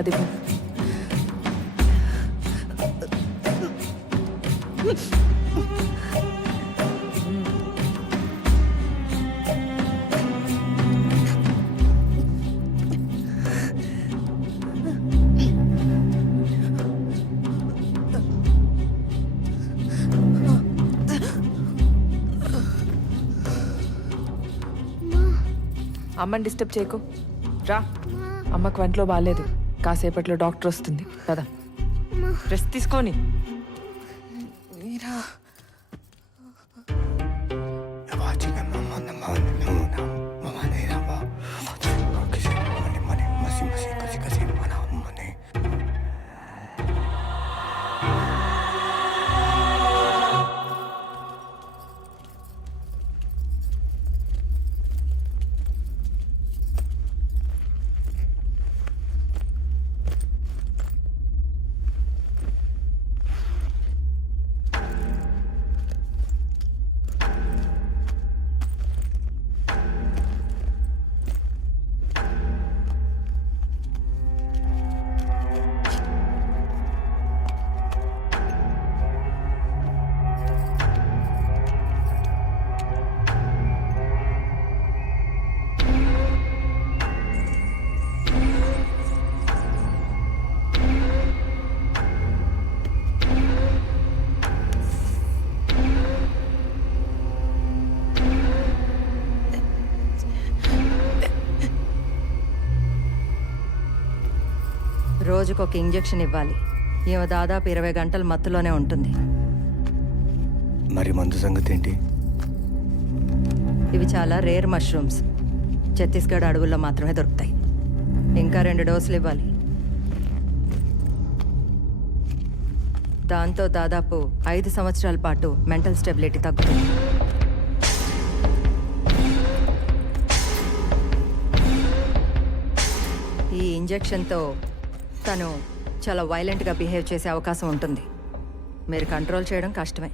అది అమ్మని డిస్టర్బ్ చేయకు. రా, అమ్మకు వంటలో బాగాలేదు. కాసేపట్లో డాక్టర్ వస్తుంది కదా, రెస్ట్ తీసుకొని. రోజుకు ఒక ఇంజెక్షన్ ఇవ్వాలి. ఈమె దాదాపు 20 గంటలు మత్తులోనే ఉంటుంది. మరి మందు సంగతి ఏంటి? ఇవి చాలా రేర్ మష్రూమ్స్. ఛత్తీస్గఢ్ అడవుల్లో మాత్రమే దొరుకుతాయి. ఇంకా 2 డోసులు ఇవ్వాలి. దాంతో దాదాపు 5 సంవత్సరాల పాటు మెంటల్ స్టెబిలిటీ తగ్గుతుంది. ఈ ఇంజెక్షన్తో తను చాలా వైలెంట్గా బిహేవ్ చేసే అవకాశం ఉంటుంది. మీరు కంట్రోల్ చేయడం కష్టమే.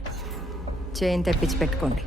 చైన్ తెప్పించి పెట్టుకోండి.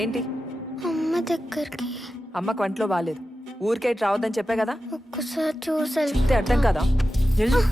ఏంటి? అమ్మ దగ్గరికి. అమ్మకు వంటలో బాగాలేదు. ఊరికే ఇటు రావద్దని చెప్పే కదా. ఒక్కసారి చూసి చెప్తే అర్థం కదా. నిల్చో.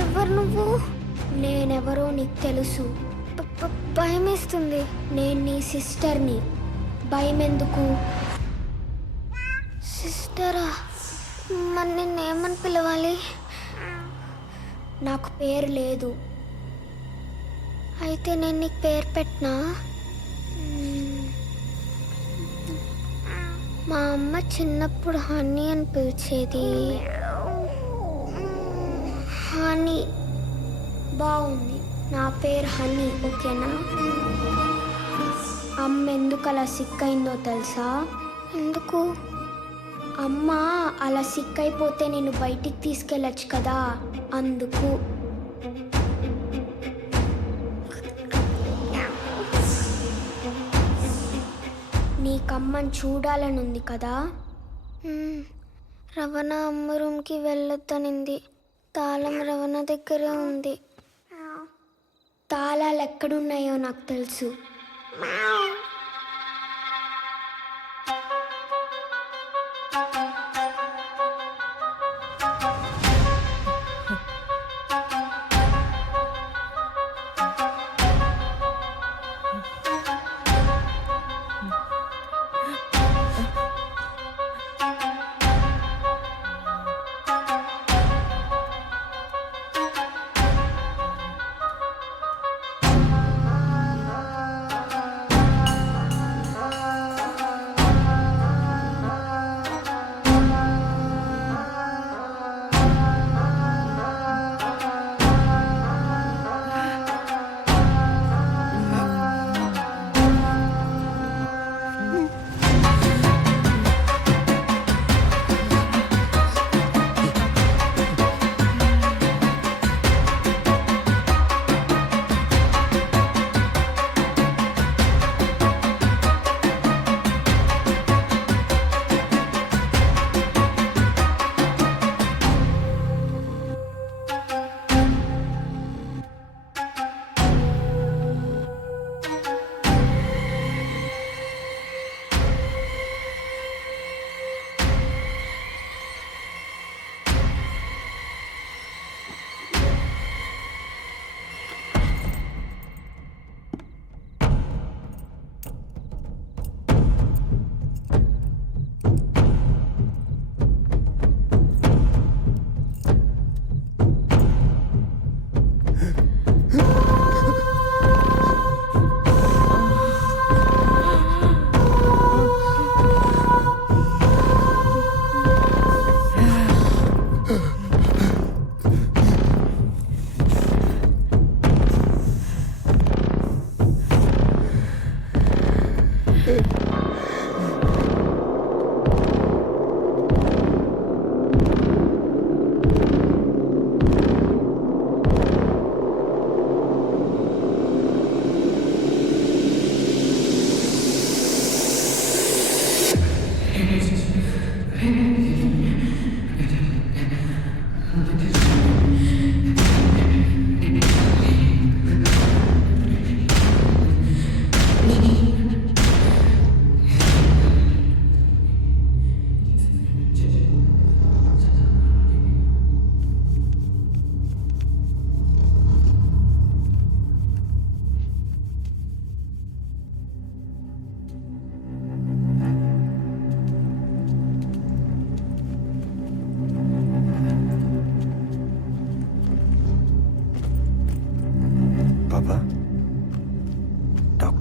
ఎవరు నువ్వు? నేనెవరో నీకు తెలుసు. భయమేస్తుంది. నేను నీ సిస్టర్ని. భయం ఎందుకు? సిస్టరా? మరి నిన్నేమని పిలవాలి? నాకు పేరు లేదు. అయితే నేను నీకు పేరు పెట్టినా? మా అమ్మ చిన్నప్పుడు హనీ అని పిలిచేది. హనీ బాగుంది. నా పేరు హనీ, ఓకేనా? అమ్మ ఎందుకు అలా సిక్ అయిందో తెలుసా? ఎందుకు? అమ్మ అలా సిక్ అయిపోతే నేను బయటికి తీసుకెళ్ళచ్చు కదా, అందుకు. నీకమ్మని చూడాలని ఉంది కదా. రవణ అమ్మ రూమ్కి వెళ్ళొద్దనింది. తాళం రవణ దగ్గరే ఉంది. తాళాలు ఎక్కడున్నాయో నాకు తెలుసు.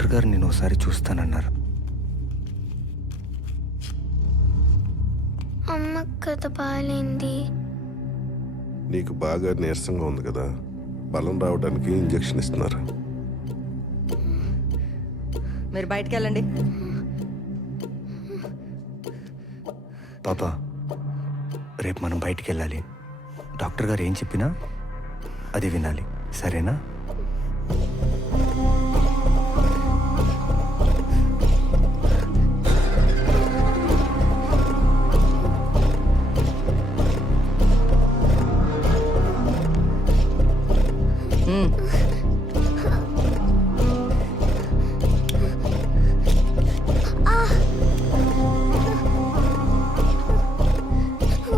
డాక్టర్ గారు నేను ఒకసారి చూస్తానన్నారు. అమ్మ కథ బాగాలేంది. నీకు బాగా నీరసంగా ఉంది కదా, బలం రావడానికి ఇంజెక్షన్ ఇస్తున్నారు. మీరు బయటికి వెళ్ళండి. పాపా, రేపు మనం బయటికి వెళ్ళాలి. డాక్టర్ గారు ఏం చెప్పినా అది వినాలి, సరేనా?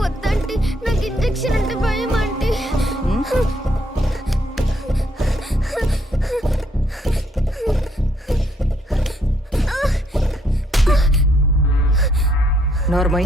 వద్దంటే నాకు ఇంజెక్షన్ అంటే భయం అంటే. నోర్మై,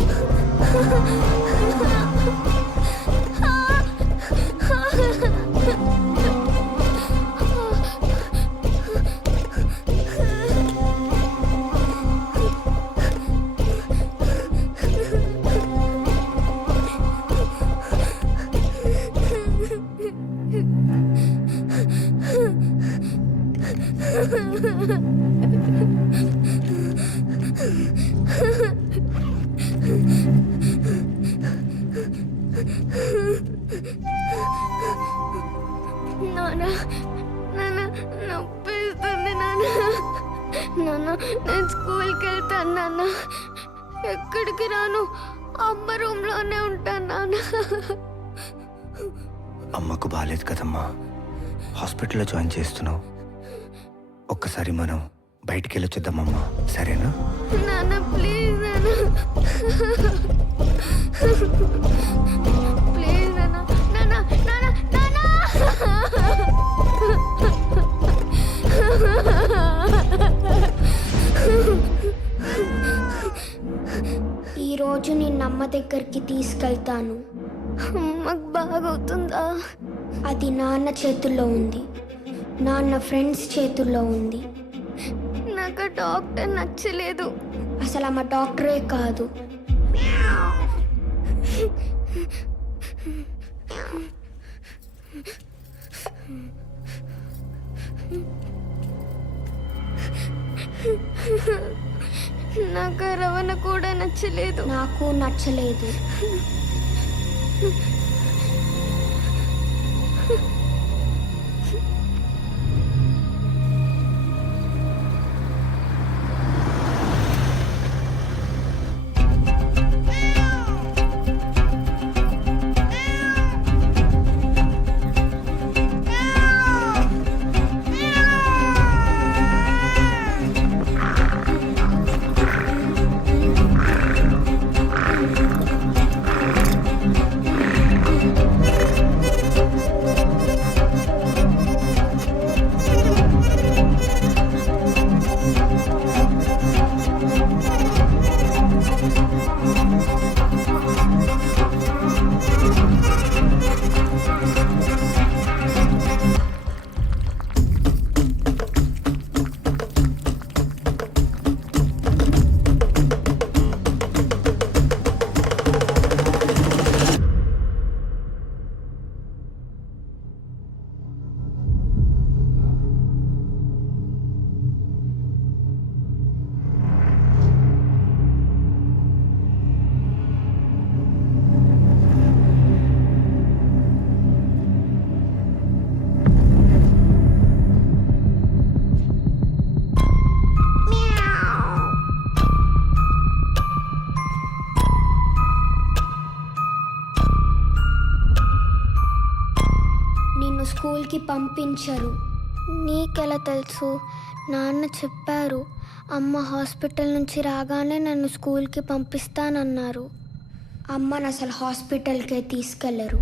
నాన్న, నాన్న నొప్పిస్తుంది నాన్న. నాన్న నేను స్కూల్కి వెళ్తాను నాన్న. ఎక్కడికి రాను, అమ్మ రూమ్లోనే ఉంటాను నాన్న. అమ్మకు బాగాలేదు కదమ్మా, హాస్పిటల్లో జాయిన్ చేస్తున్నావు. ఒక్కసారి మనం బయటికి వెళ్ళొచ్చేద్దామమ్మా, సరేనా? నాన్న ప్లీజ్ నాన్న, ప్లీజ్ నాన్న. నాన్న నాన్న నాన్న. ఈరోజు నేను అమ్మ దగ్గరికి తీసుకెళ్తాను. అమ్మకు బాగవుతుందా? అది నాన్న చేతుల్లో ఉంది, నాన్న ఫ్రెండ్స్ చేతుల్లో ఉంది. నాకు డాక్టర్ నచ్చలేదు. అసలు అమ్మ డాక్టరే కాదు. నాకు రవణ కూడా నచ్చలేదు. నాకు నచ్చలేదు. స్కూల్కి పంపించరు. నీకెలా తెలుసు? నాన్న చెప్పారు. అమ్మ హాస్పిటల్ నుంచి రాగానే నన్ను స్కూల్కి పంపిస్తానన్నారు. అమ్మను అసలు హాస్పిటల్కే తీసుకెళ్లరు.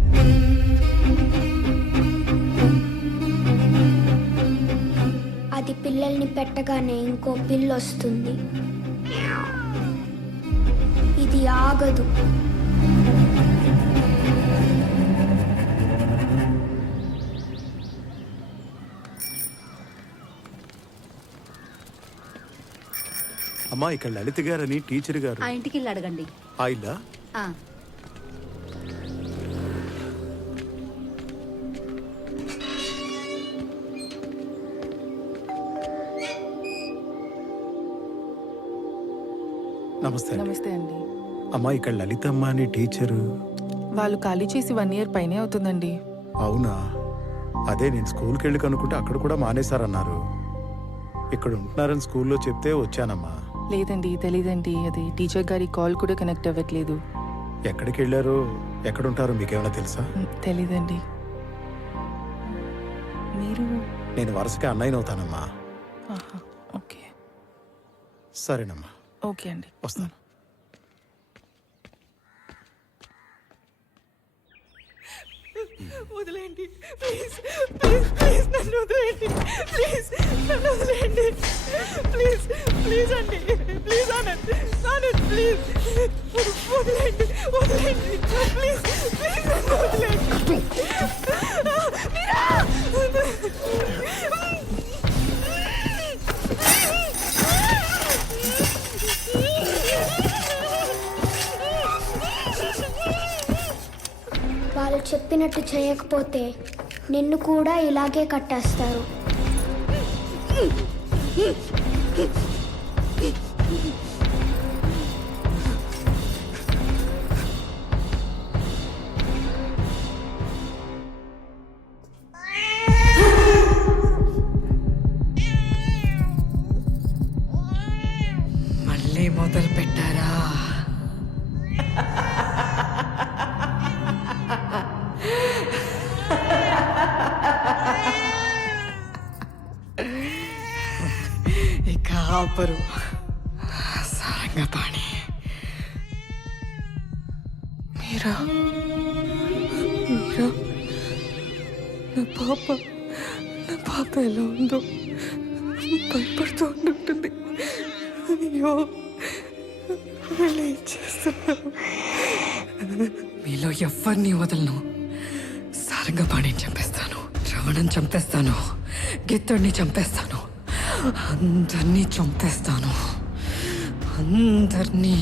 అది పిల్లల్ని పెట్టగానే ఇంకో పిల్ల వస్తుంది. ఇది ఆగదు. అమ్మా ఇక్కడ లలిత గారని టీచర్ గారు. ఆ ఇంటికి వెళ్ళి అడగండి. ఆ ఇల్లా? ఆ. నమస్తే. నమస్తే అండి. అమ్మా ఇక్కడ లలిత అమ్మ అని టీచరు. వాళ్ళు ఖాళీ చేసి 1 year పైనే అవుతుందండి. అవునా? అదే నేను స్కూల్కి వెళ్ళి కనుక్కుంటే అక్కడ కూడా మానేశారన్నారు. ఇక్కడ ఉంటున్నారని స్కూల్లో చెప్తే వచ్చానమ్మా. లేదండి, తెలీదండి. అది టీచర్ గారి కాల్ కూడా కనెక్ట్ అవ్వట్లేదు. ఎక్కడికి వెళ్ళారో ఎక్కడుంటారో మీకేమైనా తెలుసా? తెలీదండి. మీరు? నేను వరుసగా అన్నయ్యనవుతానమ్మా. ఆహా, ఓకే. సరేనమ్మా. ఓకే అండి, వస్తాను. వదిలేయండి ప్లీజ్, ప్లీజ్, ప్లీజ్ నన్ను వదిలేయండి, ప్లీజ్ నన్ను వదిలేయండి, ప్లీజ్, ప్లీజ్ అండి, ప్లీజ్ ఆనంద్, ఆనంద్ ప్లీజ్ వదిలేయండి, వదిలేయండి ప్లీజ్, ప్లీజ్ నన్ను వదిలేయండి. వాళ్ళు చెప్పినట్టు చేయకపోతే నిన్ను కూడా ఇలాగే కట్టేస్తారు. మళ్ళీ మొదలు పెట్టారా? ఇక ఆపరు సారంగపాణి. మీరా, మీరా, నా పాప ఎలా ఉందో భయపడుతూ ఉంటుంది. అయ్యో వీళ్ళు ఏం చేస్తున్నారు? మీలో ఎవరిని వదలను. సారంగపాణిని చంపేస్తాను, శ్రవణం చంపేస్తాను, గిత్తుడిని చంపేస్తాను, అందరినీ చంపేస్తాను, అందరినీ.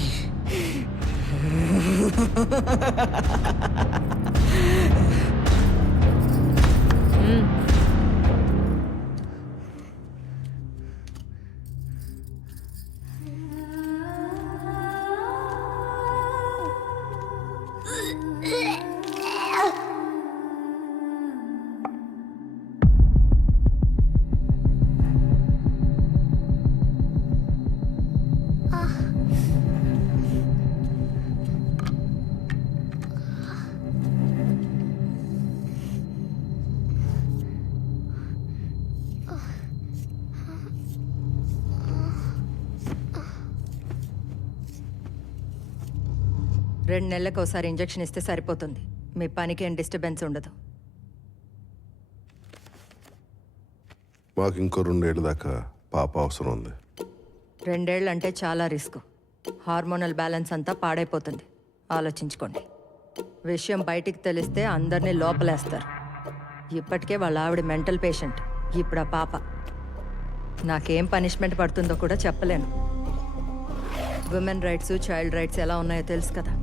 రెండు నెలలకు ఒకసారి ఇంజెక్షన్ ఇస్తే సరిపోతుంది. మీ పనికి ఏం డిస్టర్బెన్స్ ఉండదు. మాకు ఇంకో 2 ఏళ్ళ దాకా పాప అవసరం ఉంది. 2 ఏళ్ళు అంటే చాలా రిస్క్. హార్మోనల్ బ్యాలెన్స్ అంతా పాడైపోతుంది. ఆలోచించుకోండి. విషయం బయటికి తెలిస్తే అందరినీ లోపలేస్తారు. ఇప్పటికే వాళ్ళ ఆవిడ మెంటల్ పేషెంట్, ఇప్పుడు ఆ పాప. నాకేం పనిష్మెంట్ పడుతుందో కూడా చెప్పలేను. విమెన్ రైట్స్, చైల్డ్ రైట్స్ ఎలా ఉన్నాయో తెలుసు కదా.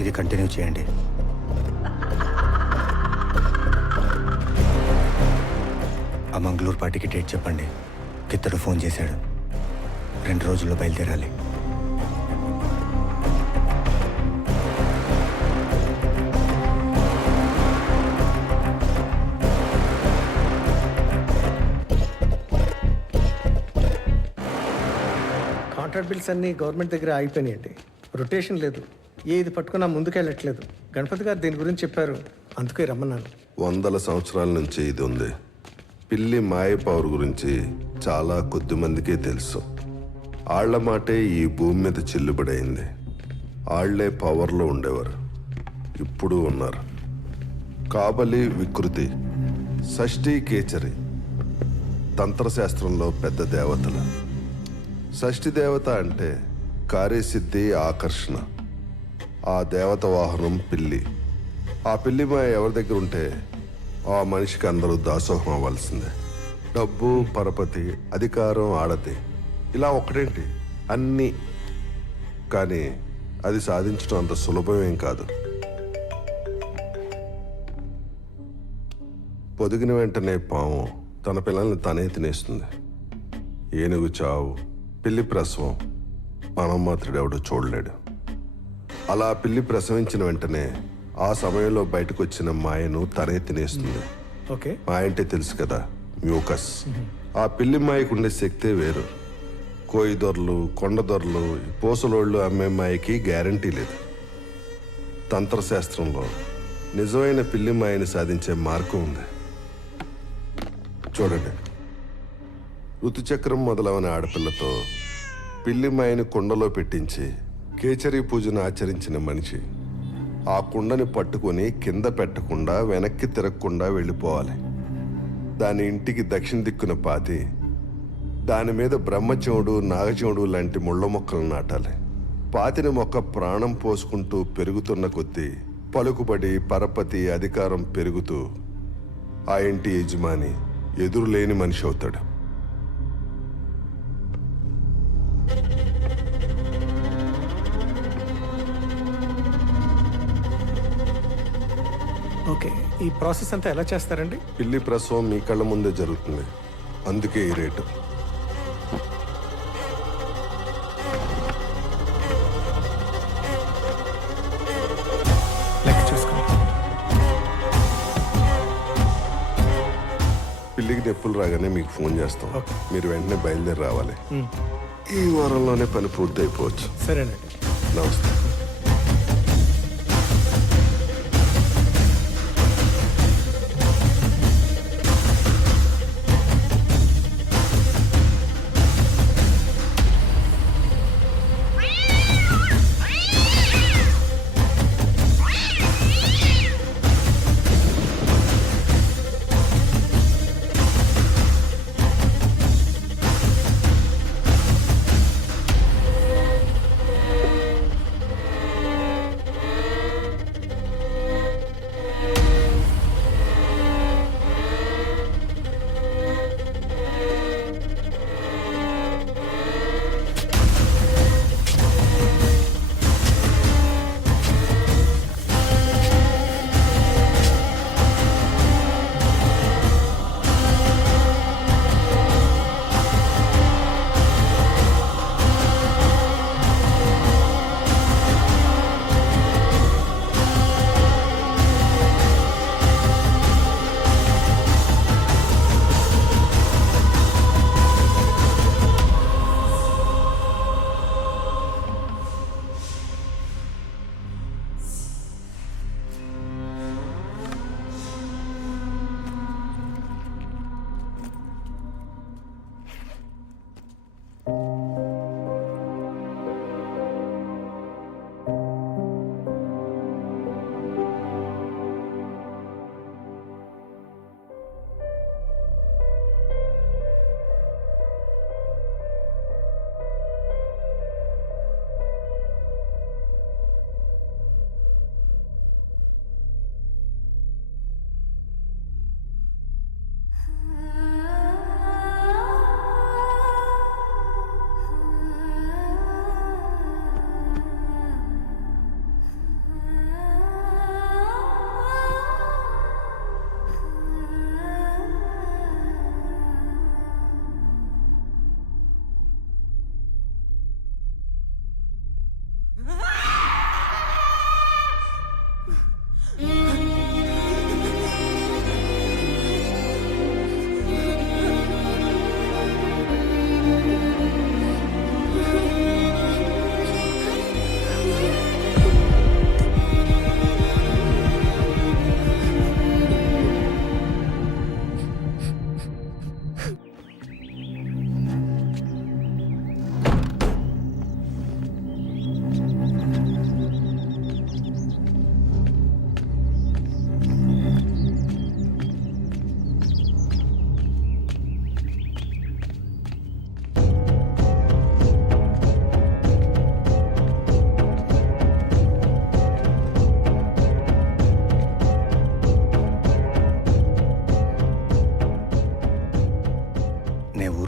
ఇది కంటిన్యూ చేయండి. ఆ మంగళూరు పార్టీకి డేట్ చెప్పండి. కిత్తడు ఫోన్ చేశాడు. 2 రోజుల్లో బయలుదేరాలి. కాంట్రాక్ట్ బిల్స్ అన్నీ గవర్నమెంట్ దగ్గర ఆగిపోయినాయండి. రొటేషన్ లేదు. ఏది పట్టుకున్నా ముందుకెళ్ళట్లేదు. గణపతి గారు దీని గురించి చెప్పారు, అందుకే రమ్మన్నాను. 100 సంవత్సరాల నుంచి ఇది ఉంది. పిల్లి మాయ పవర్ గురించి చాలా కొద్ది మందికే తెలుసు. ఆళ్ల మాటే ఈ భూమి మీద చెల్లుబడైంది. ఆళ్లే పవర్లో ఉండేవారు, ఇప్పుడు ఉన్నారు. కాబలి, వికృతి, షష్ఠి, కేచరి తంత్రశాస్త్రంలో పెద్ద దేవతలు. షష్ఠి దేవత అంటే కార్యసిద్ధి, ఆకర్షణ. ఆ దేవత వాహనం పిల్లి. ఆ పిల్లి మాయ ఎవరి దగ్గర ఉంటే ఆ మనిషికి అందరూ దాసోహం అవ్వాల్సిందే. డబ్బు పరపతి అధికారం ఆడది ఇలా ఒకటేంటి అన్నీ. కానీ అది సాధించడం అంత సులభమేం కాదు. పొదిగిన వెంటనే పాము తన పిల్లల్ని తనే తినేస్తుంది. ఏనుగు చావు, పిల్లి ప్రసవం మనం మాత్రం ఎవడో చూడలేడు. అలా పిల్లి ప్రసవించిన వెంటనే ఆ సమయంలో బయటకు వచ్చిన మాయను తనే తినేస్తుంది. ఓకే, మాయ అంటే తెలుసు కదా, మ్యూకస్. ఆ పిల్లి మాయకు ఉండే శక్తే వేరు. కోయి దొరలు, కొండ దొరలు, పూసలోళ్ళు అమ్మే మాయకి గ్యారంటీ లేదు. తంత్రశాస్త్రంలో నిజమైన పిల్లి మాయని సాధించే మార్గం ఉంది. చూడండి, ఋతుచక్రం మొదలవని ఆడపిల్లతో పిల్లి మాయని కుండలో పెట్టించి కేచరీ పూజను ఆచరించిన మనిషి ఆ కుండని పట్టుకొని కింద పెట్టకుండా వెనక్కి తిరగకుండా వెళ్ళిపోవాలి. దాని ఇంటికి దక్షిణ దిక్కున పాతి దాని మీద బ్రహ్మచెవుడు, నాగచెవుడు లాంటి ముళ్ళ మొక్కలు నాటాలి. పాతిన మొక్క ప్రాణం పోసుకుంటూ పెరుగుతున్న కొద్దీ పలుకుబడి, పరపతి, అధికారం పెరుగుతూ ఆ ఇంటి యజమాని ఎదురులేని మనిషి అవుతాడు. ఓకే, ఈ ప్రాసెస్ అంతా ఎలా చేస్తారండి? పిల్లి ప్రసవం మీ కళ్ళ ముందే జరుగుతుంది, అందుకే ఈ రేటు. లెక్క చూసుకోండి. పిల్లికి నొప్పులు రాగానే మీకు ఫోన్ చేస్తాం. మీరు వెంటనే బయలుదేరి రావాలి. ఈ వారంలోనే పని పూర్తి అయిపోవచ్చు. సరేనండి. నమస్తే.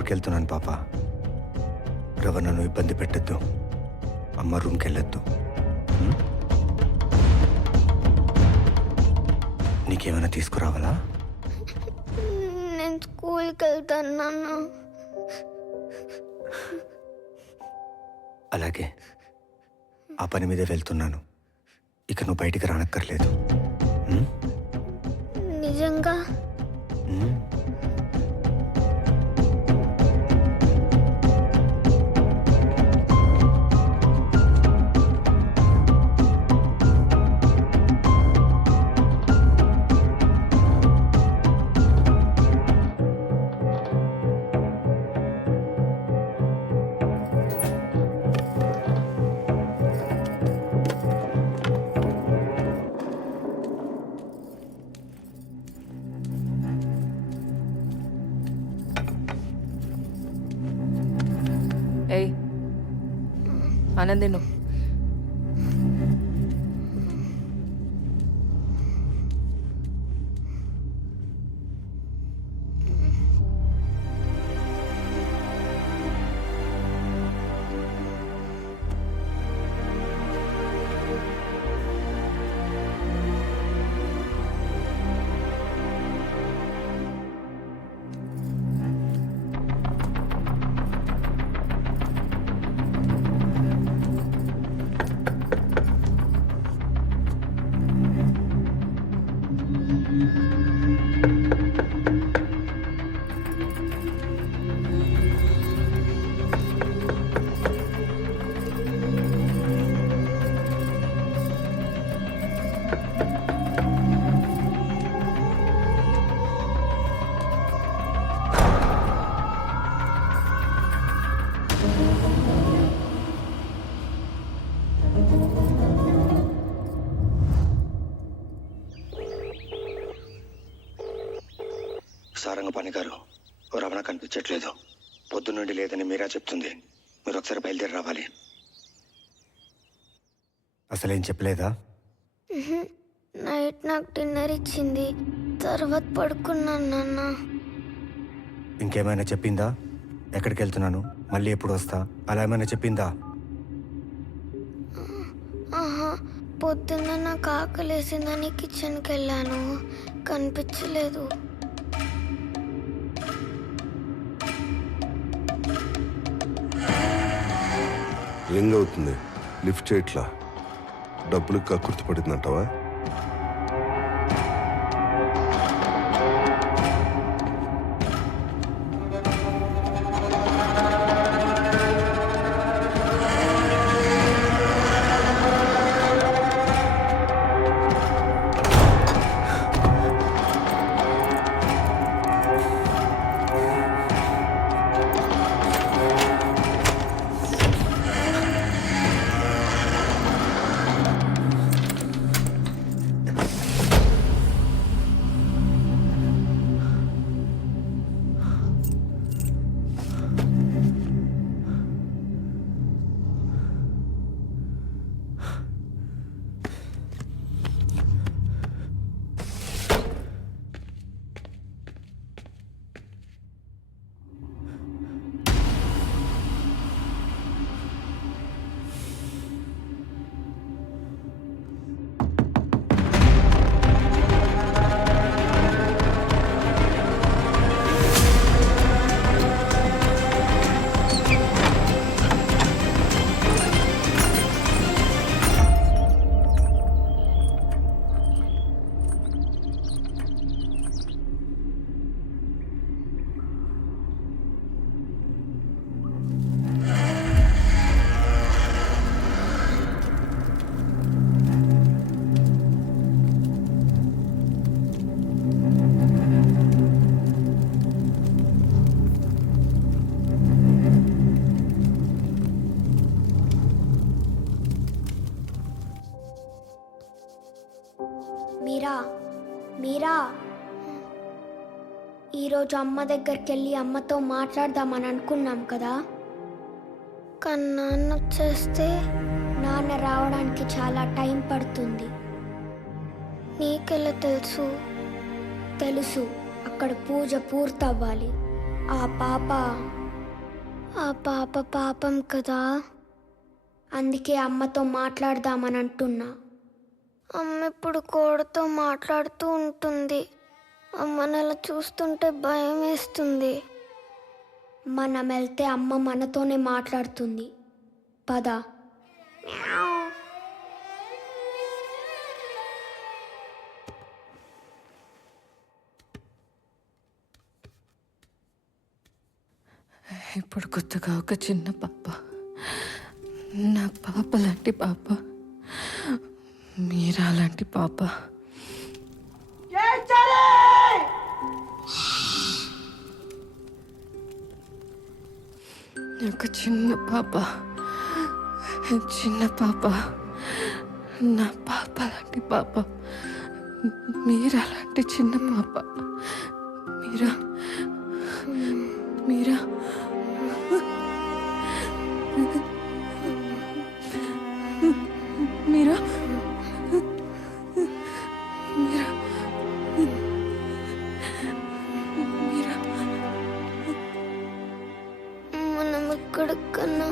ఊరికి వెళ్తున్నాను పాప. ఎవరు నన్ను ఇబ్బంది పెట్టద్దు. అమ్మ రూమ్కి వెళ్ళొద్దు. నీకేమైనా తీసుకురావాలా? నేను స్కూల్కి వెళ్తాను నాన్న. అలాగే, ఆ పని మీదే వెళ్తున్నాను. ఇక నువ్వు బయటికి రానక్కర్లేదు. నిజంగా? ఏయ్ ఆనంది నువ్వు సారంగపాణి గారు, రమణ కనిపించట్లేదు. పొద్దున్నుండి లేదని మీరా చెప్తుంది. మీరు ఒకసారి బయలుదేరి రావాలి. అసలేం చెప్పలేదా? నైట్ నాకు డిన్నర్ ఇచ్చింది, తర్వాత పడుకున్నాను నాన్న. ఇంకేమైనా చెప్పిందా? ఎక్కడికి వెళ్తున్నాను, మళ్ళీ ఎప్పుడు వస్తా, అలా ఏమైనా చెప్పిందా? ఆహా, పొద్దున్న నాకు ఆకలేసిందని కిచెన్కి వెళ్ళాను, కనిపించలేదు. రింగ్ అవుతుంది, లిఫ్ట్ చేయట్లా. డబ్బులు కక్కుర్తి పడిందంటావా? మీరా, ఈరోజు అమ్మ దగ్గరికి వెళ్ళి అమ్మతో మాట్లాడదామని అనుకున్నాం కదా, కానీ నాన్న వచ్చేస్తే నాన్న రావడానికి చాలా టైం పడుతుంది. నీకెలా తెలుసు? అక్కడ పూజ పూర్తవ్వాలి. ఆ పాప ఆ పాప పాపం కదా, అందుకే అమ్మతో మాట్లాడదామని అంటున్నా. అమ్మ ఇప్పుడు కోడతో మాట్లాడుతూ ఉంటుంది. అమ్మని అలా చూస్తుంటే భయం వేస్తుంది. మనం వెళ్తే అమ్మ మనతోనే మాట్లాడుతుంది. పద. ఇప్పుడు కొత్తగా ఒక చిన్న పాప, నా పాప లాంటి పాప, మీరా లాంటి పాప. ఒక చిన్న పాప, నా పాప లాంటి పాప, మీరా లాంటి చిన్న పాప. మీరా మీరా మీరా మీరా మీరా మనం ఎక్కడికన్నా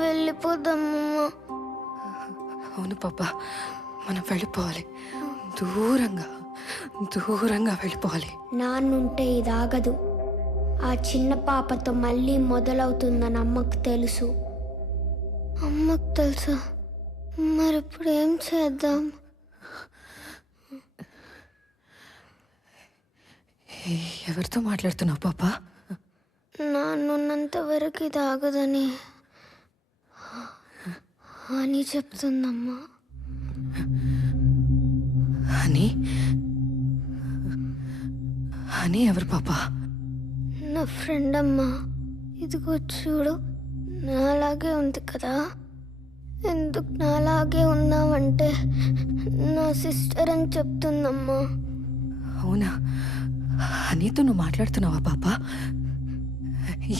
వెళ్ళిపోదామమ్మా. అవును పాప, మనం వెళ్ళిపోవాలి. దూరంగా దూరంగా వెళ్ళిపోవాలి. నాన్నుంటే ఇది ఆగదు. ఆ చిన్న పాపతో మళ్ళీ మొదలవుతుందని అమ్మకు తెలుసు. అమ్మకు తెలుసా? మరి ఇప్పుడు ఏం చేద్దాం? ఎవరితో మాట్లాడుతున్నావు పాప? నాన్నున్నంత వరకు ఇది ఆగదని అని చెప్తుందమ్మా. అని అని ఎవరు పాప? నా ఫ్రెండ్ అమ్మా. ఇదిగో చూడు, నాలాగే ఉంది కదా. ఎందుకు నాలాగే ఉన్నావంటే నా సిస్టర్ అని చెప్తుందమ్మా. అవునా? అనితో నువ్వు మాట్లాడుతున్నావా పాప?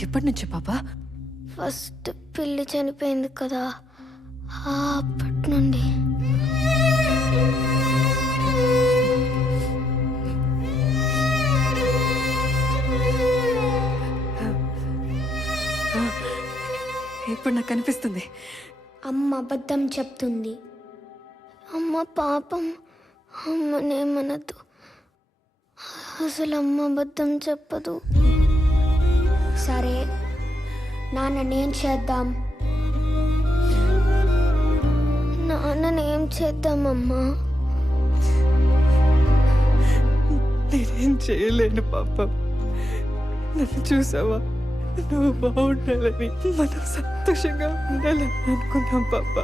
ఎప్పటి నుంచి పాప? ఫస్ట్ పిల్లి చనిపోయింది కదా, అప్పటి నుండి. ఇప్పుడు నాకు కనిపిస్తుంది. అమ్మ అబద్ధం చెప్తుంది. అమ్మ పాపం, అమ్మనేమనదు. అసలు అమ్మ అబద్ధం చెప్పదు. సరే నాన్ననేం చేద్దాం? నాన్ననేం చేద్దామమ్మా? నేనేం చేయలేను పాప. నన్ను చూసావా? నువ్వు బాగుండాలని, మనం సంతోషంగా ఉండాలని అనుకున్నాం పాప.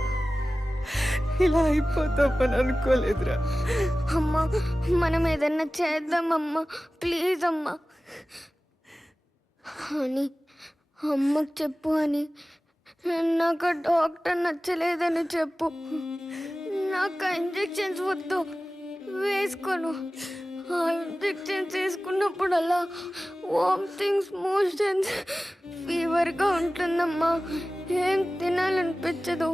ఇలా అయిపోతామని అనుకోలేదురా. అమ్మా, మనం ఏదన్నా చేద్దామమ్మా, ప్లీజ్ అమ్మా అని అమ్మకు చెప్పు. అని నాకు డాక్టర్ నచ్చలేదని చెప్పు. నాకు ఇంజెక్షన్స్ వద్దు, వేసుకోను. ఆ ఇంజెక్షన్స్ వేసుకున్నప్పుడల్లా వామిటింగ్స్, మోషన్స్, ఫీవర్గా ఉంటుందమ్మా. ఏం తినాలనిపించదు.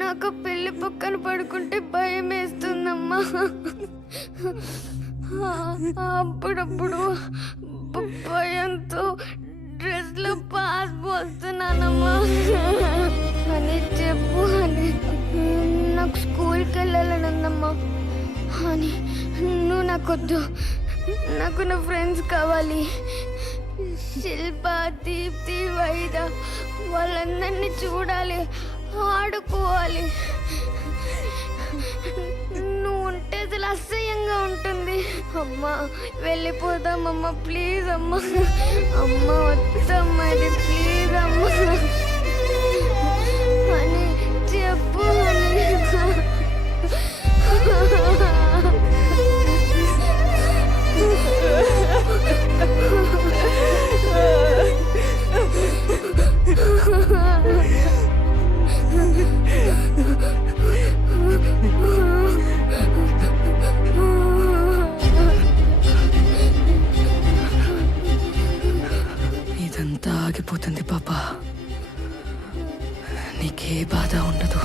నాకు పెళ్ళి పక్కన పడుకుంటే భయం వేస్తుందమ్మా. అప్పుడప్పుడు భయంతో డ్రెస్లో పాస్ పోస్తున్నానమ్మా అని చెప్పు. అని నాకు స్కూల్కి వెళ్ళాలని ఉందమ్మా. అని నువ్వు నాకొద్దు, నాకు నా ఫ్రెండ్స్ కావాలి. శిల్ప, దీప్తి, వైద, వాళ్ళందరినీ చూడాలి, ఆడుకోవాలి. నువ్వు ఉంటే అసలు అసహ్యంగా ఉంటుంది. అమ్మా వెళ్ళిపోదామమ్మా, ప్లీజ్ అమ్మా. అమ్మ వద్దమ్మా, ఇది ప్లీజ్ అమ్మా అని చెప్పు. అని ఇదంతా ఆగిపోతుంది పాప. నీకే బాధ ఉండదు.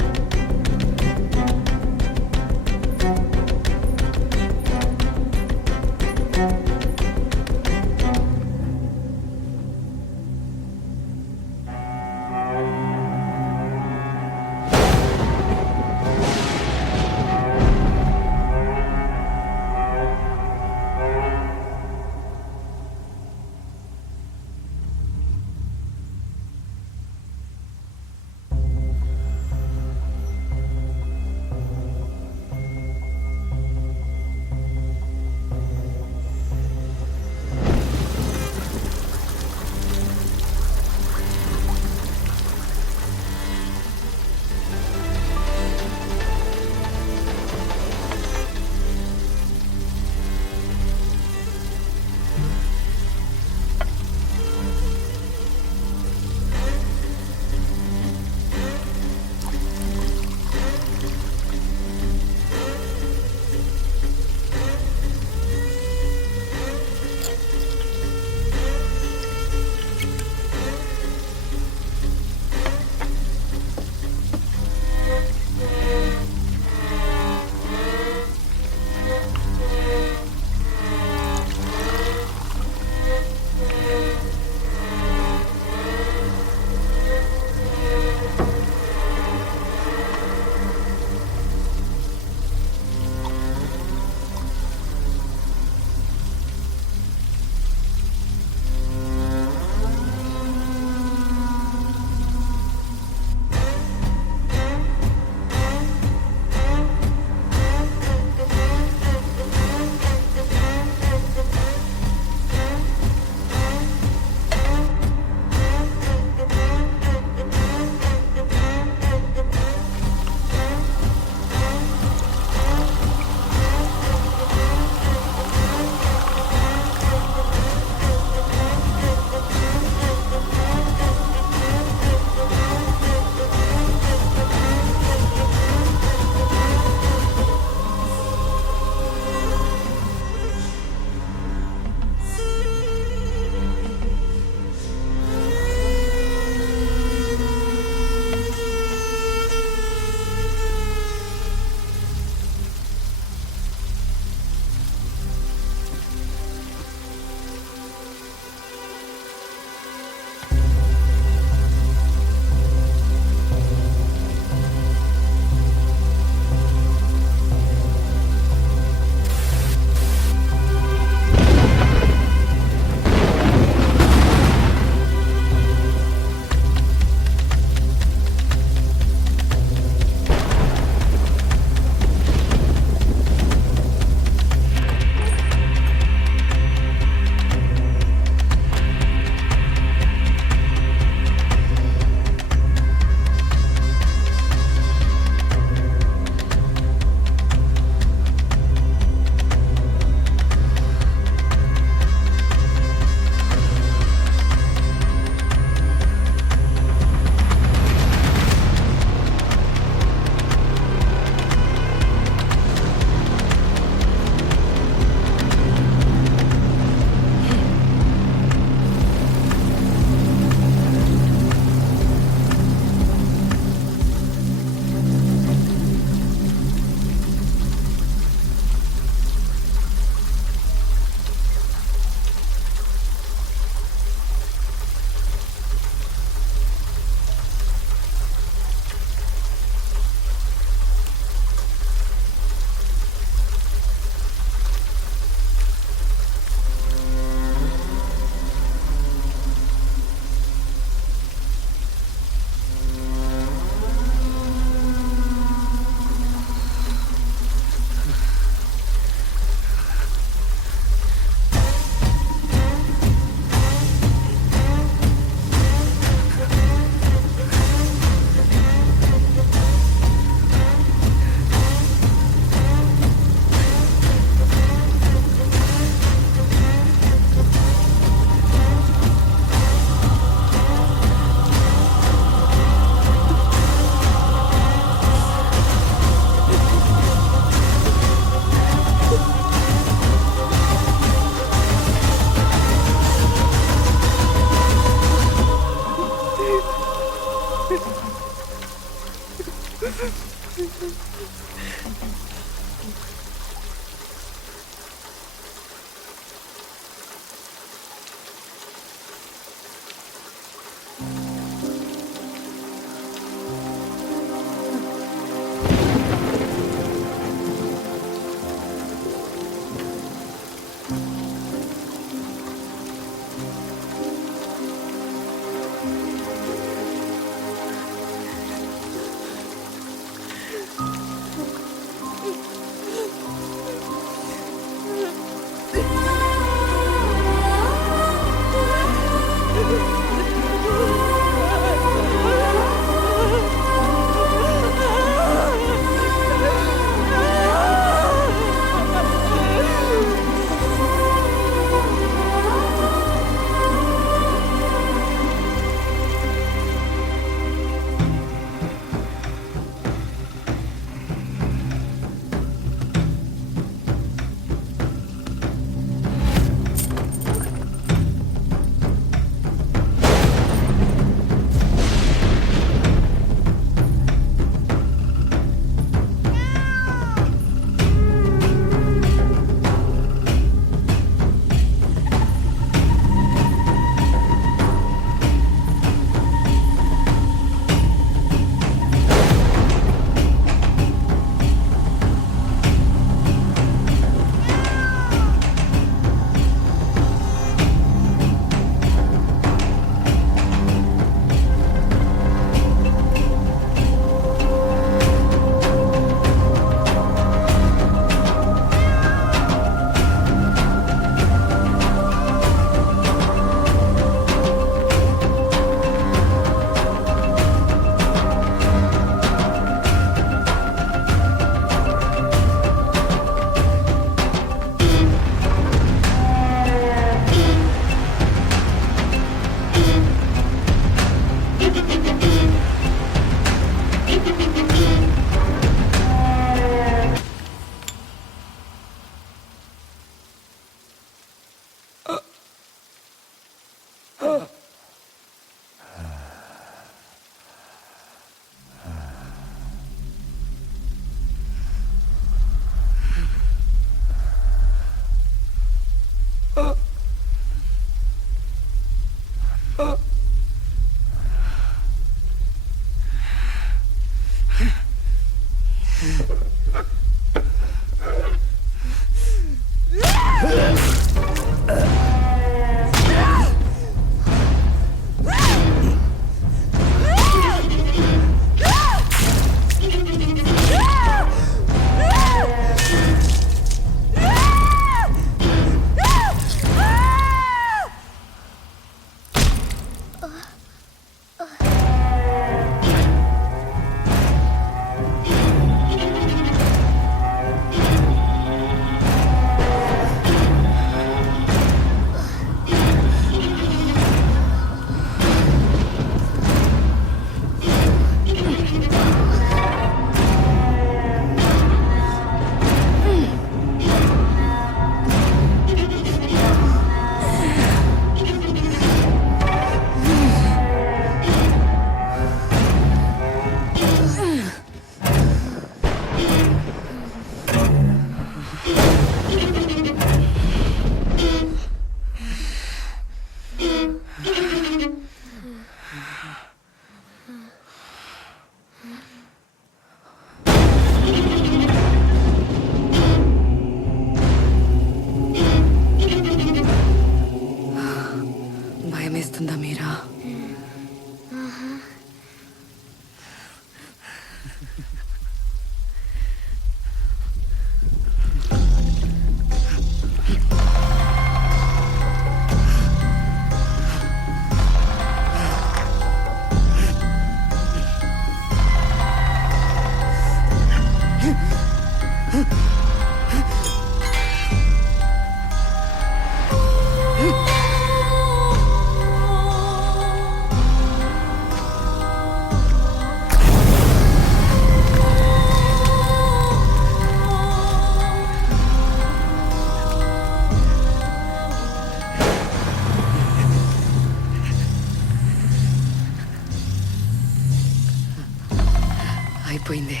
అయిపోయింది,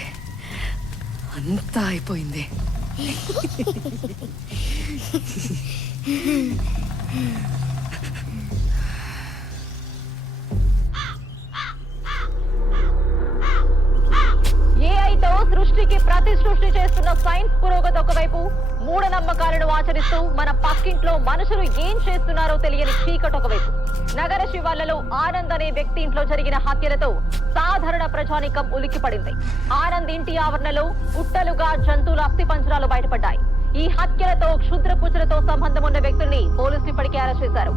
అంతా అయిపోయింది. ఏఐతో సృష్టికి ప్రతి సృష్టి చేస్తున్న సైన్స్ పురోగతి ఒకవైపు, మూఢనమ్మకాలను ఆచరిస్తూ మన పక్కింట్లో మనుషులు ఏం చేస్తున్నారో తెలియని చీకటి ఒకవైపు. నగర శివార్లలో ఆనంద్ అనే వ్యక్తి ఇంట్లో జరిగిన హత్యలతో సాధారణ ప్రజానికం ఉలిక్కిపడింది. ఆనంద్ ఇంటి ఆవరణలో గుట్టలుగా జంతువుల అస్థిపంజరాలు బయటపడ్డాయి. ఈ హత్యలతో క్షుద్రపుచులతో సంబంధం ఉన్న వ్యక్తుల్ని పోలీసులు ఇప్పటికే అరెస్ట్ చేశారు.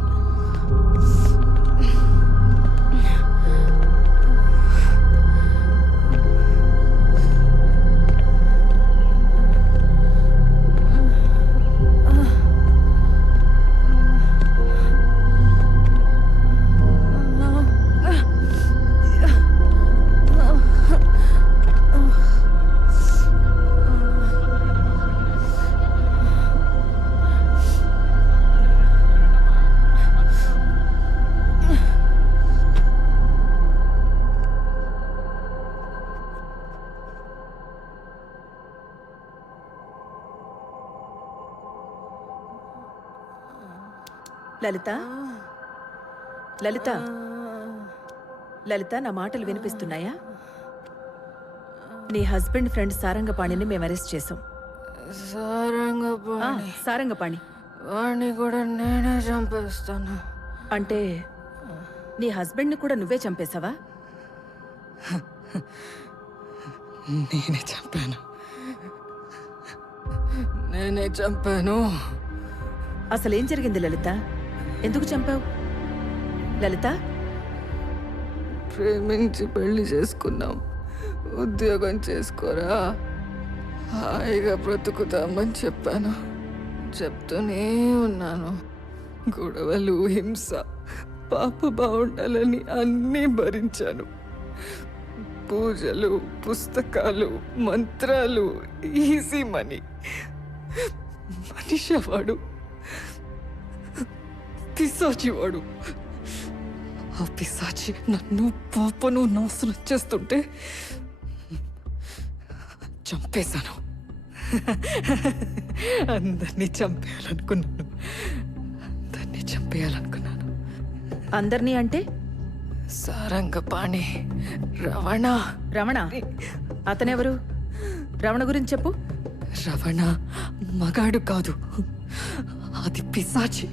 లలిత, లలిత, లలిత, నా మాటలు వినిపిస్తున్నాయా? నీ హస్బెండ్ ఫ్రెండ్ సారంగపాణిని మేము అరెస్ట్ చేసాం. సారంగపాణి వాడిని కూడా నేనే చంపేస్తాను. అంటే నీ హస్బెండ్ని కూడా నువ్వే చంపేశావా? నేనే చంపాను. అసలేం జరిగింది లలిత? ఎందుకు చంపావు? లలిత, ప్రేమించి పెళ్లి చేసుకున్నాం. ఉద్యోగం చేసుకోరా, హాయిగా బ్రతుకుతామని చెప్పాను. చెప్తూనే ఉన్నాను. గొడవలు, హింస, పాప బాగుండాలని అన్నీ భరించాను. పూజలు, పుస్తకాలు, మంత్రాలు, ఈజీ మనీ. మనిషి వాడు, పిశాచి వాడు. ఆ పిశాచి నన్ను, పాపను నాశనం చేస్తుంటే చంపేశాను. అందరినీ చంపేయాలనుకున్నాను. అందరినీ అంటే? సారంగపాణి, రవణ. రమణ? అతనెవరు? రమణ గురించి చెప్పు. రవణ మగాడు కాదు, అది పిశాచి.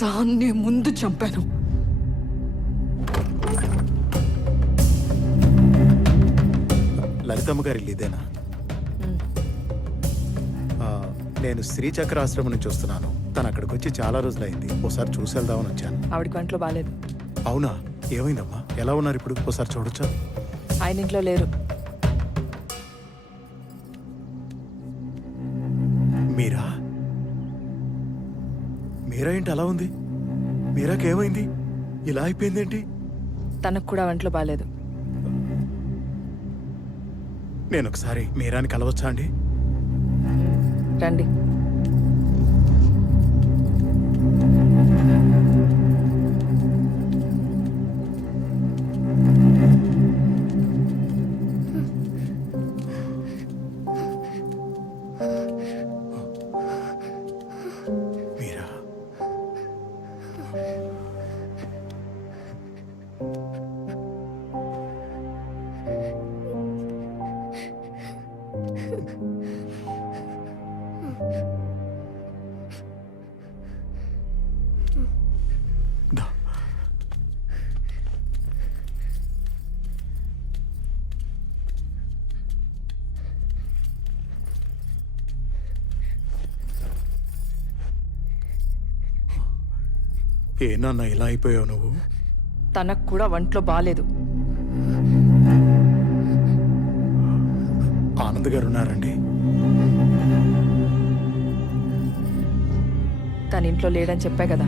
దాన్ని ముందు చంపాను. లలితమ్మ గారి ఇల్లు ఇదేనా? నేను శ్రీచక్ర ఆశ్రమం నుంచి వస్తున్నాను. తను అక్కడికి వచ్చి చాలా రోజులైంది. ఒకసారి చూసి వెళ్దామని వచ్చాను. ఆవిడ కంట్లో బాగాలేదు. అవునా? ఏమైందమ్మా? ఎలా ఉన్నారు ఇప్పుడు? ఒకసారి చూడొచ్చా? ఆయన ఇంట్లో లేరు. మీరా? మీరా ఏంటి అలా ఉంది? మీరాకేమైంది? ఇలా అయిపోయిందేంటి? తనకు కూడా ఒంట్లో బాగాలేదు. నేను ఒకసారి మీరాని కలవచ్చా అండి? రండి. మీరా? ఏ నాన్న ఇలా అయిపోయావు నువ్వు? తనకు కూడా ఒంట్లో బాగాలేదు. ఆనంద్ గారు ఉన్నారండి? తన ఇంట్లో లేడని చెప్పా కదా.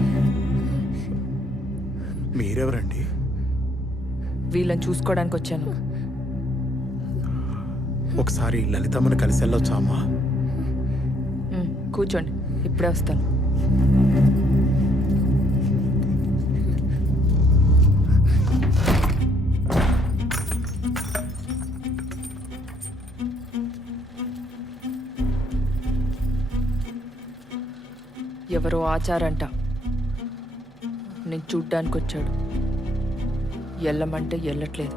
మీరెవరండి? వీళ్ళని చూసుకోవడానికి వచ్చాను. ఒకసారి లలితమ్మని కలిసి వెళ్ళొచ్చా అమ్మా? కూర్చోండి, ఇప్పుడే వస్తాను. ఎవరో ఆచారంట. నేను చూడ్డానికి వచ్చాడు. ఎల్లమంటే ఎల్లట్లేదు.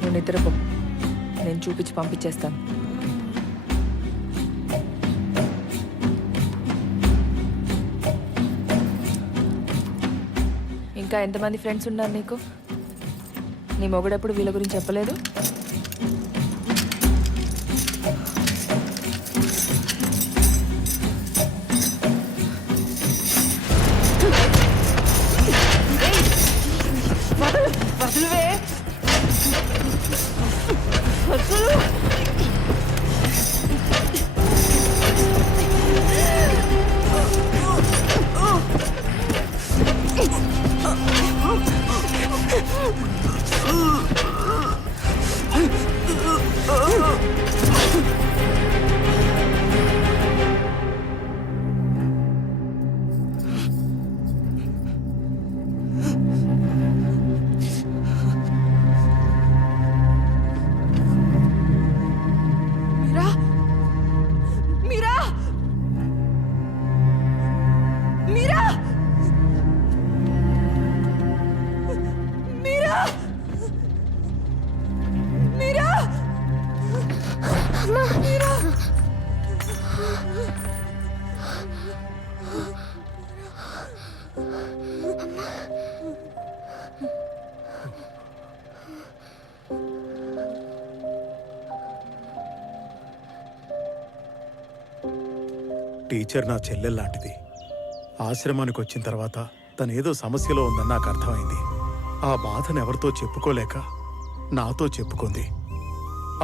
నువ్వు నిద్రపో, నేను చూపించి పంపించేస్తాను. ఇంకా ఎంతమంది ఫ్రెండ్స్ ఉన్నారు నీకు? నీ మొగుడెప్పుడు వీళ్ళ గురించి చెప్పలేదు? వదులువే. టీచర్ నా చెల్లెల్లాంటిది. ఆశ్రమానికి వచ్చిన తర్వాత తనేదో సమస్యలో ఉందని నాకు అర్థమైంది. ఆ బాధను ఎవరితో చెప్పుకోలేక నాతో చెప్పుకుంది.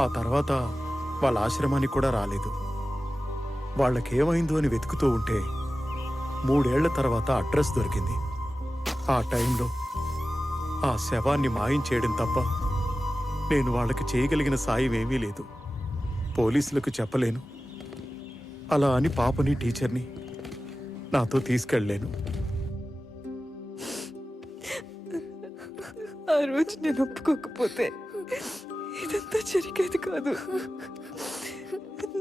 ఆ తర్వాత వాళ్ళ ఆశ్రమానికి కూడా రాలేదు. వాళ్ళకేమైందో అని వెతుకుతూ ఉంటే 3 ఏళ్ల తర్వాత అడ్రస్ దొరికింది. ఆ టైంలో ఆ శవాన్ని మాయం చేయడం తప్ప నేను వాళ్ళకి చేయగలిగిన సాయం ఏమీ లేదు. పోలీసులకు చెప్పలేను. అలా అని పాపని టీచర్ని నాతో తీసుకెళ్ళలేను. ఆ రోజు నేను ఒప్పుకోకపోతే ఇదంతా జరిగేది కాదు.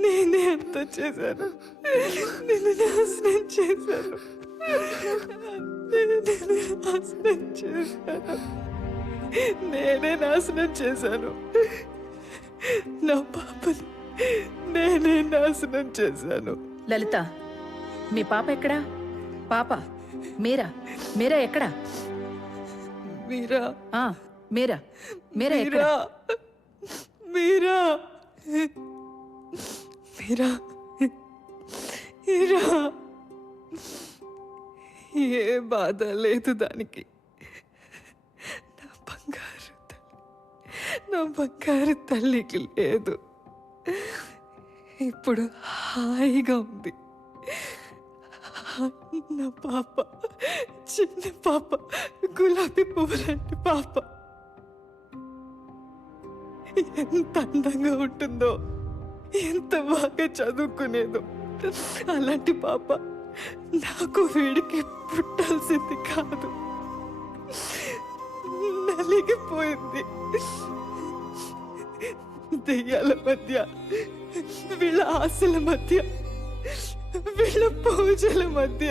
నేనే అంతా చేశాను. నేను నాశనం చేశాను. నేనే నాశనం చేశాను. నా పాపని నేనే నాశనం చేశాను. లలిత, మీ పాప ఎక్కడా? పాప మీరా? మీరా ఎక్కడా? మీరా? మీరా? మీరా ఎక్కడా? మీరా? మీరా? మీరా? ఏ బాధ లేదు దానికి. నా బంగారు తల్లికి లేదు. ఇప్పుడు హాయిగా ఉంది. నా పాప, చిన్న పాప, గులాబీ పువ్వు లాంటి పాప ఎంత అందంగా ఉంటుందో, ఎంత బాగా చదువుకునేదో. అలాంటి పాప నాకు వీడికి పుట్టాల్సింది కాదు. నలిగిపోయింది. దెయ్యాల మధ్య, వీళ్ళ ఆశల మధ్య, వీళ్ళ పూజల మధ్య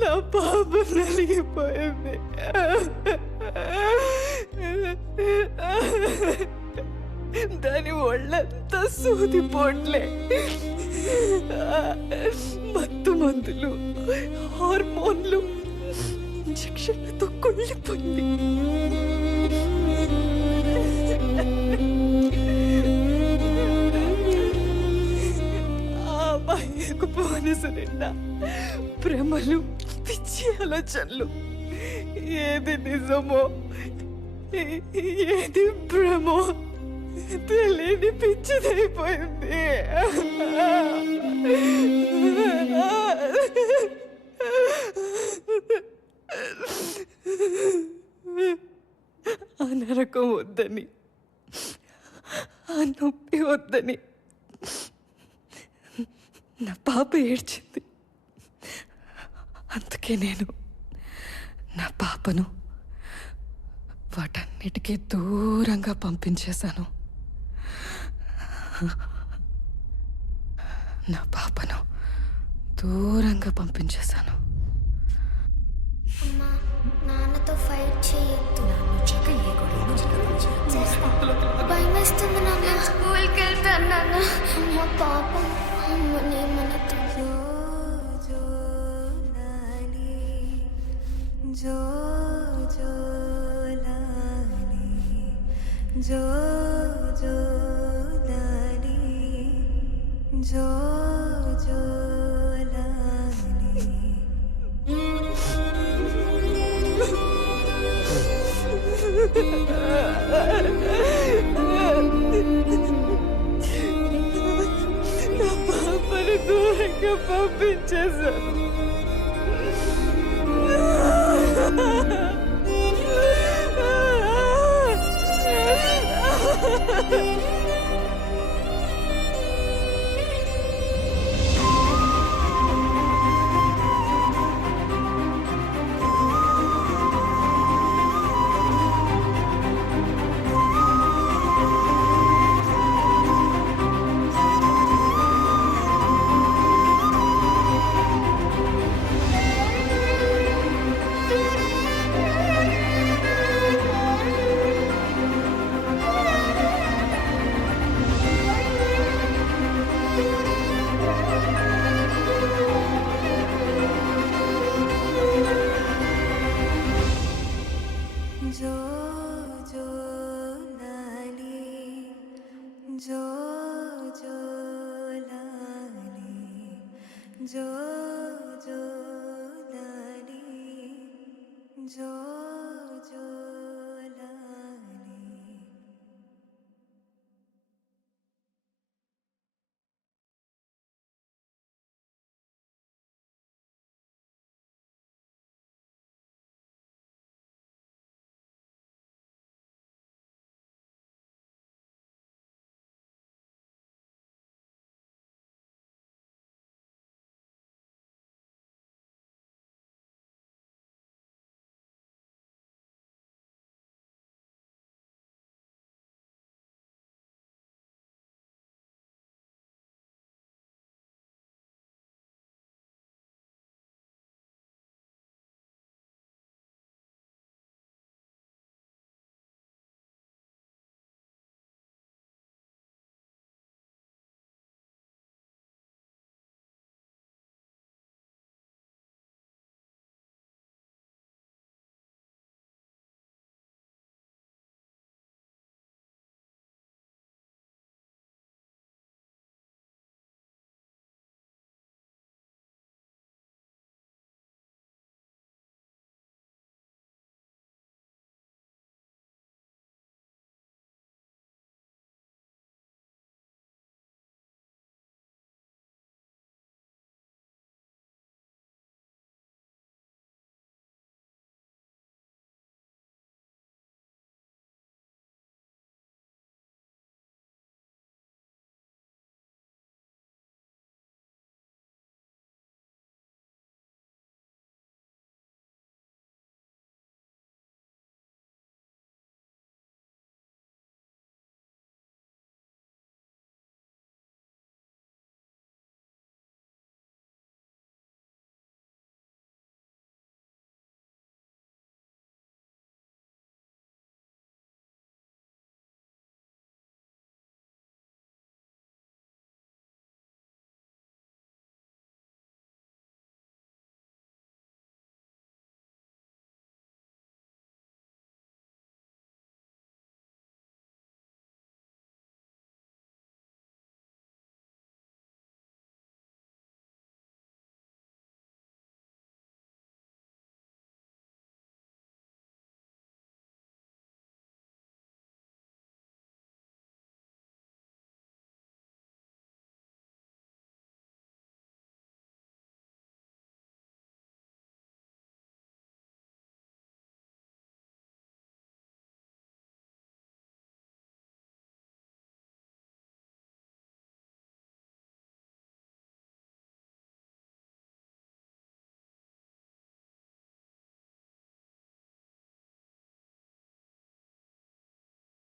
నా పాప నలిగిపోయింది. దాని ఒళ్ళంతా సూదిపోట్లే, మత్తు మందులు, హార్మోన్లు, ఇంజక్షన్లతో కుళ్ళిపోయింది. ఆ మాయకు పోనసు నిండా భ్రమలు, పిచ్చి ఆలోచనలు. ఏది నిజమో ఏది భ్రమో తెలియని పిచ్చిదైపోయింది. ఆ నరకం వద్దని, ఆ నొప్పి వద్దని నా పాప ఏడ్చింది. అందుకే నేను నా పాపను వాటన్నిటికీ దూరంగా పంపించేశాను. నా పాపను దూరంగా పంపించేశాను. అమ్మా, నాన్నతో ఫైట్ చేయొద్దు. భయమేస్తుంది నాన్న. స్కూల్కి వెళ్తాను నాన్న. అమ్మ పాపం, అమ్మనేమనదు. जो जो लाली जो जो लाली जो जो लाली నా పాపని దూరంగా పంపించేశాను. जो जो लाली जो जो लाली जो जो लाली जो